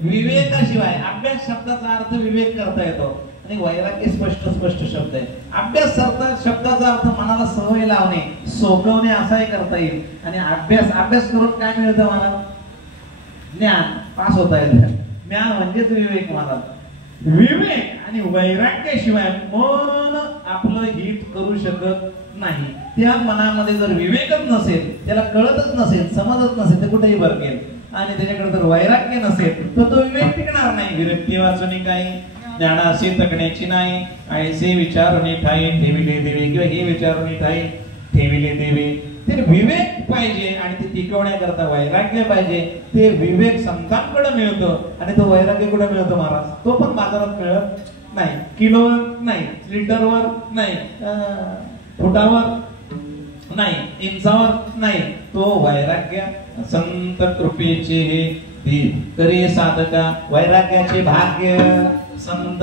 विवेकाशिवाय अभ्यास शब्दाचा अर्थ विवेक करता येतो आणि वैराग्य स्पष्ट शब्द आहे. अभ्यास शब्दाचा अर्थ मनाला सवय लावणे, सोपवणे असाही करता येईल. आणि अभ्यास करून काय मिळतं मला? ज्ञान. पास होता येईल. ज्ञान म्हणजेच विवेक मला. विवेक आणि वैराग्याशिवाय मन आपलं हित करू शकत नाही. त्या मनामध्ये जर विवेकच नसेल, त्याला कळतच नसेल, समजत नसेल तर कुठेही भरकेल. आणि त्याच्याकडे जर वैराग्य नसेल तर तो विवेक टिकणार नाही. विरक्ती वाचून काही ज्ञानाशी तकण्याची नाही. ऐसे विचारुनी ठाई ठेविले देवे, किंवा हे विचारुनी ठाई ठेविले देवे. ते विवेक पाहिजे आणि ते टिकवण्याकरता वैराग्य पाहिजे. ते विवेक संतांकडे मिळतं आणि तो वैराग्य कुठे मिळतो महाराज? तो पण बाजारात मिळत नाही. किलोवर नाही, लिटरवर नाही, फुटावर नाही, इंचावर नाही. तो वैराग्य संत कृपेचे ती करे साधका. वैराग्याचे भाग्य संत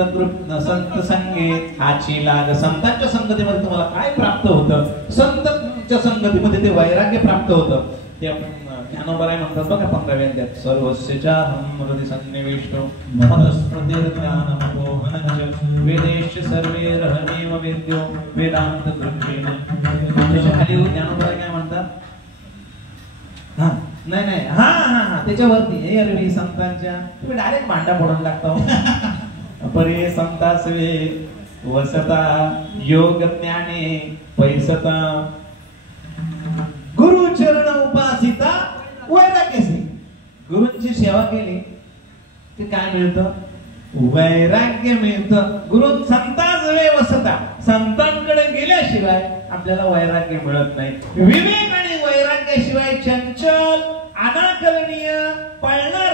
संत संगीत हाची लाग. संतांच्या संगतीमध्ये तुम्हाला काय प्राप्त होतं? संतांच्या संगतीमध्ये ते वैराग्य प्राप्त होतं. ते ज्ञानोबराय म्हणतात बघा 15व्या अध्यायात, सर्वस्यचा हृदय सन्निविष्टो मनस्प्रतिज्ञानमपोहनश्च वेदेश्च सर्वे रहनेव वेद्यो वेदांत दृष्टीने. खाली ज्ञानोबराय काय म्हणतात? नाही त्याच्यावरती हे अरवी संतांच्या, तुम्ही डायरेक्ट भांडा फोडून टाकता. परे संतासवे वसता योग ज्ञाने पैसता गुरु चरण उपासिता वैराग्यसी. गुरूंची सेवा केली की काय मिळतं? वैराग्य मिळतं. गुरु संतासवे वसता, संतांकडे गेल्याशिवाय आपल्याला वैराग्य मिळत नाही. विवेक आणि वैराग्याशिवाय चंचल, अनाकलनीय, पळणार,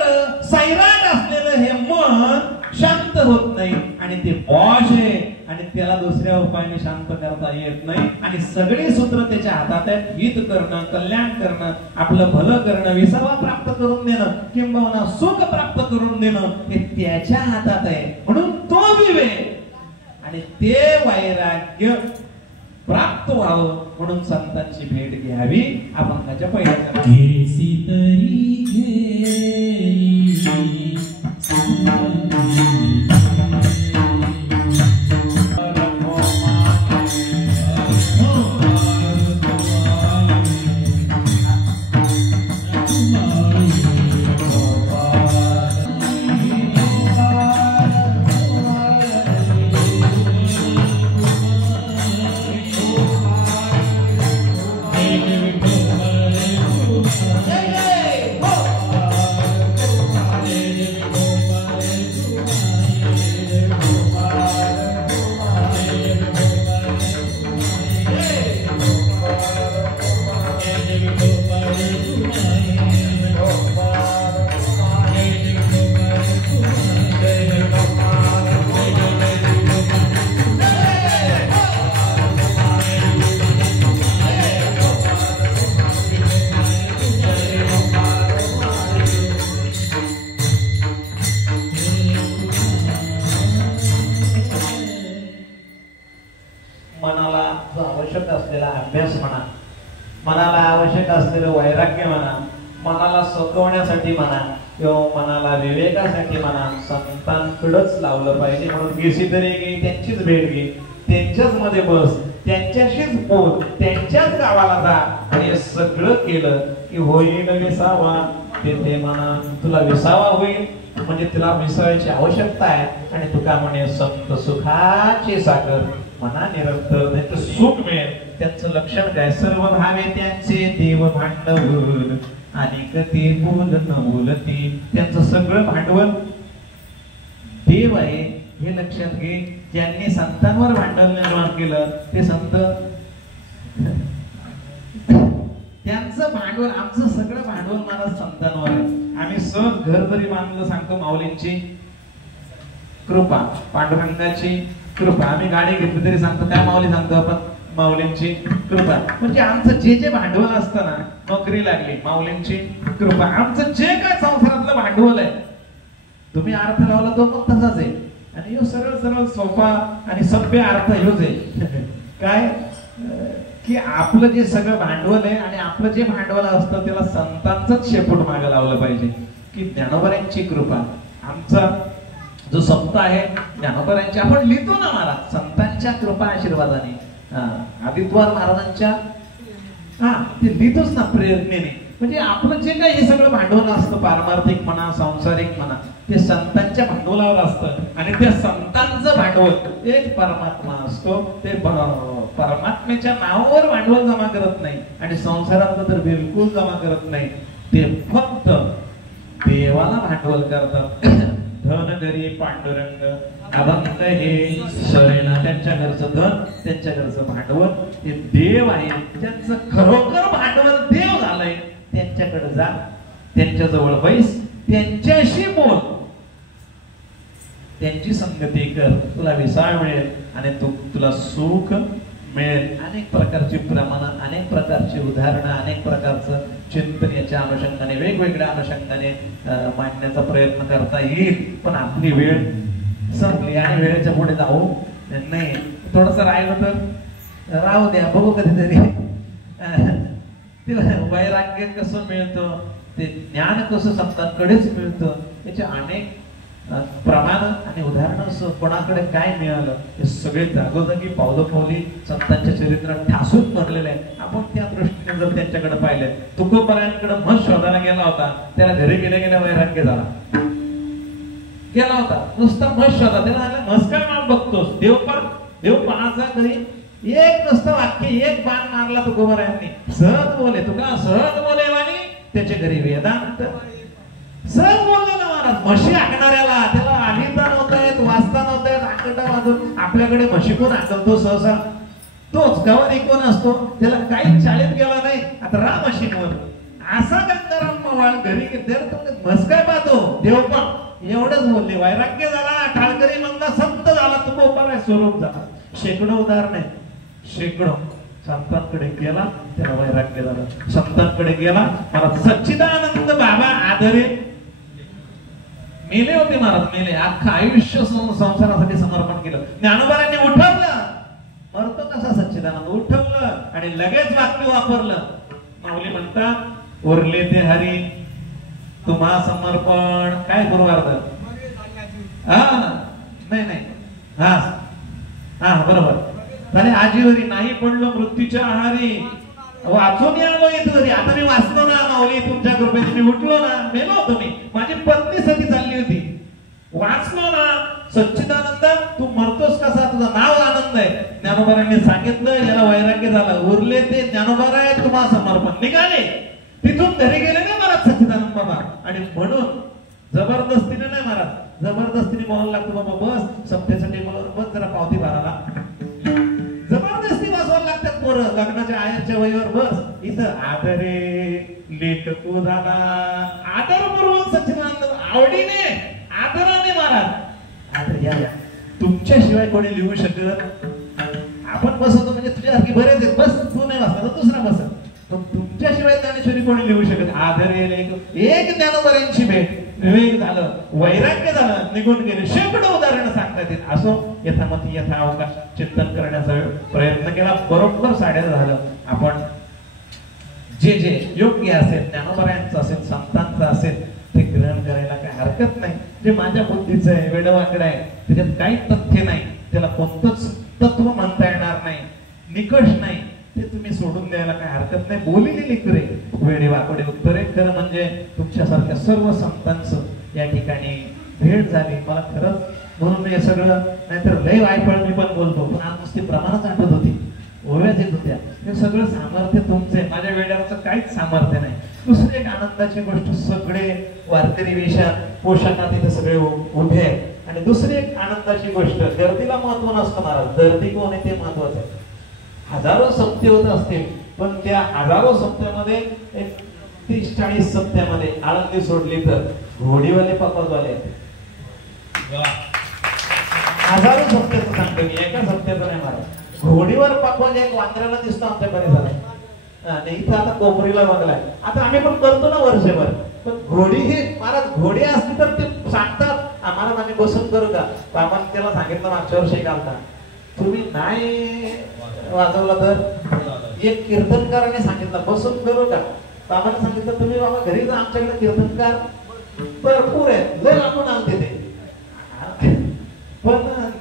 सैराट असलेलं हे मन शांत होत नाही आणि ते बॉश आहे आणि त्याला दुसऱ्या उपायाने शांत करता येत नाही. आणि सगळे सूत्र त्याच्या हातात आहेत. हित करणं, कल्याण करणं, आपलं भलं करणं, विसावा प्राप्त करून देणं, किंबहुना सुख प्राप्त करून देणं हे त्याच्या हातात आहे. म्हणून तो विवेक आणि ते वैराग्य प्राप्त व्हावं म्हणून संतांची भेट घ्यावी. अभंगाच्या पहिल्या मनाला सकवण्यासाठी म्हणा किंवा मनाला विवेकासाठी म्हणा संतांकडेच लावलं पाहिजे. म्हणून गेसी तरी घे, त्यांचीच भेट घे, त्यांच्याच मध्ये बस, त्यांच्याशीच बोल, त्यांच्याच गावाला जा आणि हे सगळं केलं की होईल विसावा. ते म्हणा तुला विसावा होईल म्हणजे तिला मिसळायची आवश्यकता आहे. आणि तुका म्हणे संत सुखाची सागर म्हणा निरंतर त्यांचं सुख मिळेल. त्यांचं लक्षण काय? सर्व भावे त्यांचे देव भांडवल आणि कधी बोल न बोलती. त्यांचं सगळं भांडवल देव आहे हे लक्षात घे. ज्यांनी संतांवर भांडवल निर्माण केलं ते संत, त्यांचं भांडवल, आमचं सगळं भांडवल मला संतांवर आहे. आम्ही सहज घर जरी बांधलं सांगतो माऊलींची कृपा, पांडुरंगाची कृपा. आम्ही गाडी घेतली तरी सांगतो काय माऊली सांगतो आपण, माऊलींची कृपा. म्हणजे आमचं जे जे भांडवल असतं ना, नोकरी लागली माऊलींची कृपा. आमचं जे काय संसारातलं भांडवल आहे तुम्ही अर्थ लावला तो पण तसाच आहे. आणि यो सरळ सरळ सोपा आणि सभ्य अर्थ ह्योच आहे काय की आपलं जे सगळं भांडवल आहे आणि आपलं जे भांडवल असतं त्याला संतांचंच शेपूट मागे लावलं पाहिजे. की ज्ञानोबरांची कृपा, आमचा जो सप्ताह आहे ज्ञानोबरांची आपण लिहितो ना महाराज, संतांच्या कृपा आशीर्वादाने, आदित्वार महाराजांच्या ते लिहितोच ना प्रेरणेने. म्हणजे आपलं जे काही हे सगळं भांडवल असतं पारमार्थिक म्हणा सांसारिक म्हणा ते संतांच्या भांडवलावर असतं. आणि त्या संतांचं भांडवल एक परमात्मा असतो. ते परमात्म्याच्या नावावर भांडवल जमा करत नाही आणि संसारात तर बिलकुल जमा करत नाही. ते फक्त देवाला भांडवल करतात. धन घरी पांडुरंग अभंग हे सरेना. त्यांच्या घरचं धन, त्यांच्या घरचं भांडवल हे देव आहे. त्यांचं खरोखर भांडवल देव झालंय. त्यांच्याकडे जा, त्यांच्या जवळ बैस, त्यांच्याशी बोल, त्यांची संगती कर, तुला विसाळ मिळेल आणि तुला सुख मिळेल. अनेक प्रकारची प्रमाण, अनेक प्रकारची उदाहरणं, अनेक प्रकारचं चिंतन याच्या अनुषंगाने वेगवेगळ्या अनुषंगाने मांडण्याचा प्रयत्न करता येईल. पण आपली वेळ संपली आणि वेळेच्या पुढे जाऊ नाही. थोडस राहिलं तर राहू द्या, बघू कधीतरी. वैराग्य कसं मिळतं, ते ज्ञान कसं संतांकडेच मिळतं, याचे अनेक प्रमाण आणि उदाहरणं कोणाकडे काय मिळालं हे सगळे जागोजागी पावलोपावली संतांच्या चरित्रात ठासून भरलेले आहे. आपण त्या दृष्टीने जर त्यांच्याकडे पाहिले, तुकोबरायांकडे म्हस शोधायला गेला होता, त्याला घरी गेल्या गेल्या वैराग्य झाला. गेला होता नुसता म्हस शोधा, त्याला म्हस काय मार बघतोस, देव पाहाचा घरी एक नुसतं वाक्य, एक बाण मारला तुकोबरायांनी. सहज बोले तुका, सहज बोले वाणी त्याच्या घरी वेदांत. सहज बोलले ना महाराज. म्हशी हाकणाऱ्याला त्याला लिहिता नव्हता येत, वाचता नव्हता येत, आकटा वाजून आपल्याकडे म्हशी कोण हाकलतो सहसा? तोच गावात कोण असतो, त्याला काहीच शाळेत गेला नाही, आता राम मशीनवर. असा गंगाराम मवाळ घरी म्हस काय पाहतो, देव पण एवढंच बोलले. वैराग्य झाला, टाळकरी म्हणला, संत झाला, तुकोबराय स्वरूप झाला. शेकडो उदाहरण आहे, शेकडो. संतांकडे गेला त्याला वैराग्य झालं. संतांकडे गेला, मला सच्चिदानंद बाबा आदरे मेले होते महाराज, मेले. अख्खं आयुष्य संसारासाठी समर्पण केलं. ज्ञानोबारांनी उठवलं, मरतो कसा सच्चिदानंद, उठवलं आणि लगेच वाक्य वापरलं. माऊली म्हणतात उरले ते हरी तुम्हा समर्पण. काय पूर्वार्ध? नाही बरोबर झाले. आजीवरी नाही पडलो मृत्यूच्या आहारी, वाचून आलो इथं. आता मी वाचलो ना माऊली, तुमच्या कृपेने मी उठलो ना, मेलो होतो मी, माझी पत्नी सती चालली होती, वाचलो ना. सच्चिदानंद तू मरतोस कसा, तुझं नाव आनंद आहे. ज्ञानोबारांनी सांगितलं, याला वैराग्य झालं. उरले ते ज्ञानोबाराय तुम्हा समर्पण. निघाले तिथून घरी गेले नाही महाराज सच्चिदानंद बाबा. आणि म्हणून जबरदस्तीने नाही महाराज, जबरदस्तीने बोलायला लागतो, बाबा बस सप्त्यासाठी बस जरा पावती भरायला, जबरदस्ती बसवायला लागतात पोरं. लग्नाच्या आयाच्या वहीवर बस. इथं आदरे लेख तू झाला, आदर पूर्वक सच्चिदानंद आवडीने आदराने महाराज आदर या. तुमच्याशिवाय कोणी लिहू शकत? आपण बसवतो म्हणजे तुझ्यासारखी बरेच आहेत, बस तू नाही बसला तर दुसरा बस. पण तुमच्याशिवाय ज्ञानेश्वरी कोणी लिहू शकत? आदरे लेख. एक ज्ञानोबरांची भेट, विवेक झालं, वैराग्य झालं, निघून गेले. शेकडो उदाहरणं सांगतात येत. असो यथामती यथावकाश चिंतन करण्याचा प्रयत्न केला. बरोबर 10:30 झालं. आपण जे जे योग्य असेल, ज्ञानोबरायांचं असेल, असेल ते ग्रहण करायला काही हरकत नाही. जे माझ्या बुद्धीचं आहे, वेडवाकडं आहे, त्याच्यात काही तथ्य नाही, त्याला कोणतंच तत्व म्हणता येणार नाही, निकष नाही, ते तुम्ही सोडून द्यायला काही हरकत नाही. बोलिली लेकरे वेडे वाकडे उत्तरे. खरं म्हणजे तुमच्यासारख्या सर्व संतांचं या ठिकाणी भेट झाली. मला खरंच म्हणून हे सगळं, नाहीतर लय वायफळ मी पण बोलतो, पण आज नुसती प्रमाणच आठवत होती, ओव्याच येत होत्या. हे सगळं सामर्थ्य तुमचे, माझ्या वेड्यावरचं काहीच सामर्थ्य नाही. दुसरी एक आनंदाची गोष्ट, सगळे वारकरी वेशात पोशाखात इथे सगळे उभे आहेत. आणि दुसरी एक आनंदाची गोष्ट, गर्दीला महत्व नसतं महाराज, गर्दी कोण आहे ते महत्वाचं आहे. हजारो सप्ते होत असतील, पण त्या हजारो सप्त्यामध्ये एक 30-40 सप्त्यामध्ये आळंदी सोडली तर घोडीवाले पकवाजवाले हजारो सप्त्याचं सांगतो मी, एका सप्त्याचं नाही महाराज. घोडीवर पकवाज एक वांद्र्याला दिसतो आमच्या परिसरात, इथं आता कोपरीला बघलाय. आता आम्ही पण करतो ना वर्षभर, पण घोडी ही महाराज, घोडी असली तर ते सांगतात आम्हाला, आम्ही बसून करू का? बाबांनी त्याला सांगितलं मागच्या वर्षी घालता, तुम्ही नाही वाजवला तर एक कीर्तनकाराने सांगितलं बसून करू का? बाबांनी सांगितलं तुम्ही बाबा घरी जा, आमच्याकडे कीर्तनकार भरपूर आहेत, लय लांबून आलते ते. पण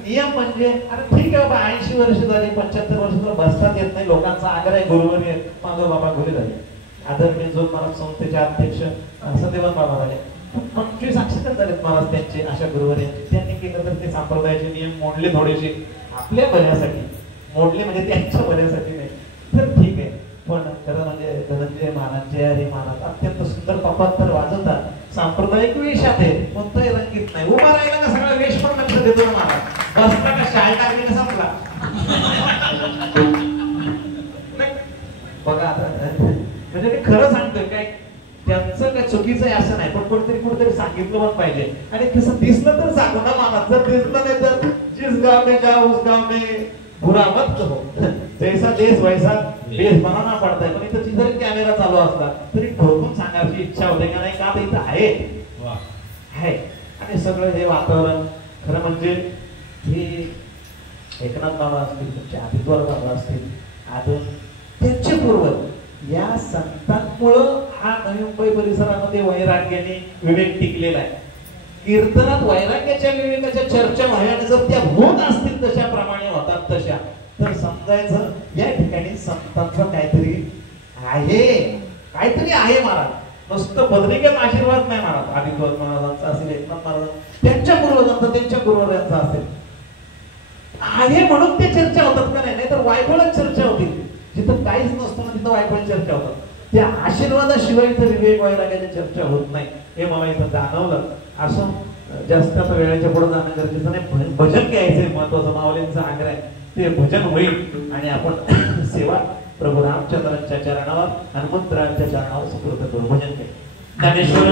नियम म्हणजे, अरे ठीक आहे बाबा, 80 वर्ष झाली, 75 वर्ष तुला बसतात येत नाही, लोकांचा आग्रह आहे, गुरुवर येत, माझं बाबा घरी झाले. आदरणीय जोन महाराज संस्थेचे अध्यक्ष सदेवन बाबा झाले, 25 अक्षर झालेत महाराज त्यांचे, अशा गुरुवर यांचे. त्यांनी केलं तर ते संप्रदायाचे नियम मोडले थोडेसे, आपल्या भल्यासाठी मोडले, म्हणजे त्यांच्या भल्यासाठी नाही, तर ठीक आहे. पण खरं म्हणजे धनंजय महाराज, जय हरी महाराज अत्यंत सुंदर कपातर वाजवतात, सांप्रदायिक वेशात आहे, कोणताही रंगीत नाही. उभा राहिला का सगळा वेश पण लक्ष देतो महाराज, बसला का शाळ टाकली का संपला. बघा आता, म्हणजे मी खरं सांगतोय, काय त्यांचं काय चुकीचं आहे असं नाही, पण कुठेतरी सांगितलं पण पाहिजे. आणि तसं दिसलं तर सांगू ना महाराज, जर दिसलं नाही तर जिस गाव में जाओ उस गाव में बुरा मत करो, जैसा देश वैसा बेस बनाना पडताय. पण इथं जरी कॅमेरा चालू असला तरी ठोकून सांगायची इच्छा होते का नाही, का इथं आहे. आणि सगळं हे वातावरण खरं म्हणजे हे एकनाथ बाबा असतील, तुमचे आदित्वर बाबा असतील, अजून त्यांचे पूर्वज, या संतांमुळं हा नवी मुंबई परिसरामध्ये वैराग्याने विवेक टिकलेला आहे. कीर्तनात वैराग्याच्या विवेकाच्या चर्चा व्हाव्या, जर त्या होत असतील तशाप्रमाणे होतात तशा, तर समजायचं या ठिकाणी संतांचा काहीतरी आहे महाराज. नुसतं बदरिकेत आशीर्वाद नाही महाराज, आदित्य महाराजांचा असेल, एकनाथ महाराज त्यांच्या पूर्वजांचा, त्यांच्या गुरुवर्यांचा असेल, आहे म्हणून ते चर्चा होतात का नाही, तर वायफळच चर्चा होती. जिथं काहीच नसतं ना तिथं वायफळ चर्चा होतात. त्या आशीर्वादाशिवाय इथं विवेक वैराग्याची चर्चा होत नाही, हे मला इथं जाणवलं. असं जास्त आता वेळेच्या पुढे जाणं गरजेचं नाही. भजन घ्यायचंय, महत्वाचं माऊलींचा आग्रह आहे, ते भजन होईल आणि आपण सेवा प्रभू रामचंद्रांच्या चरणावर, हनुमंतरांच्या चरणावर सुपूर्द करू. भजन घ्या. ज्ञानेश्वर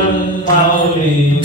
माऊली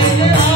Jai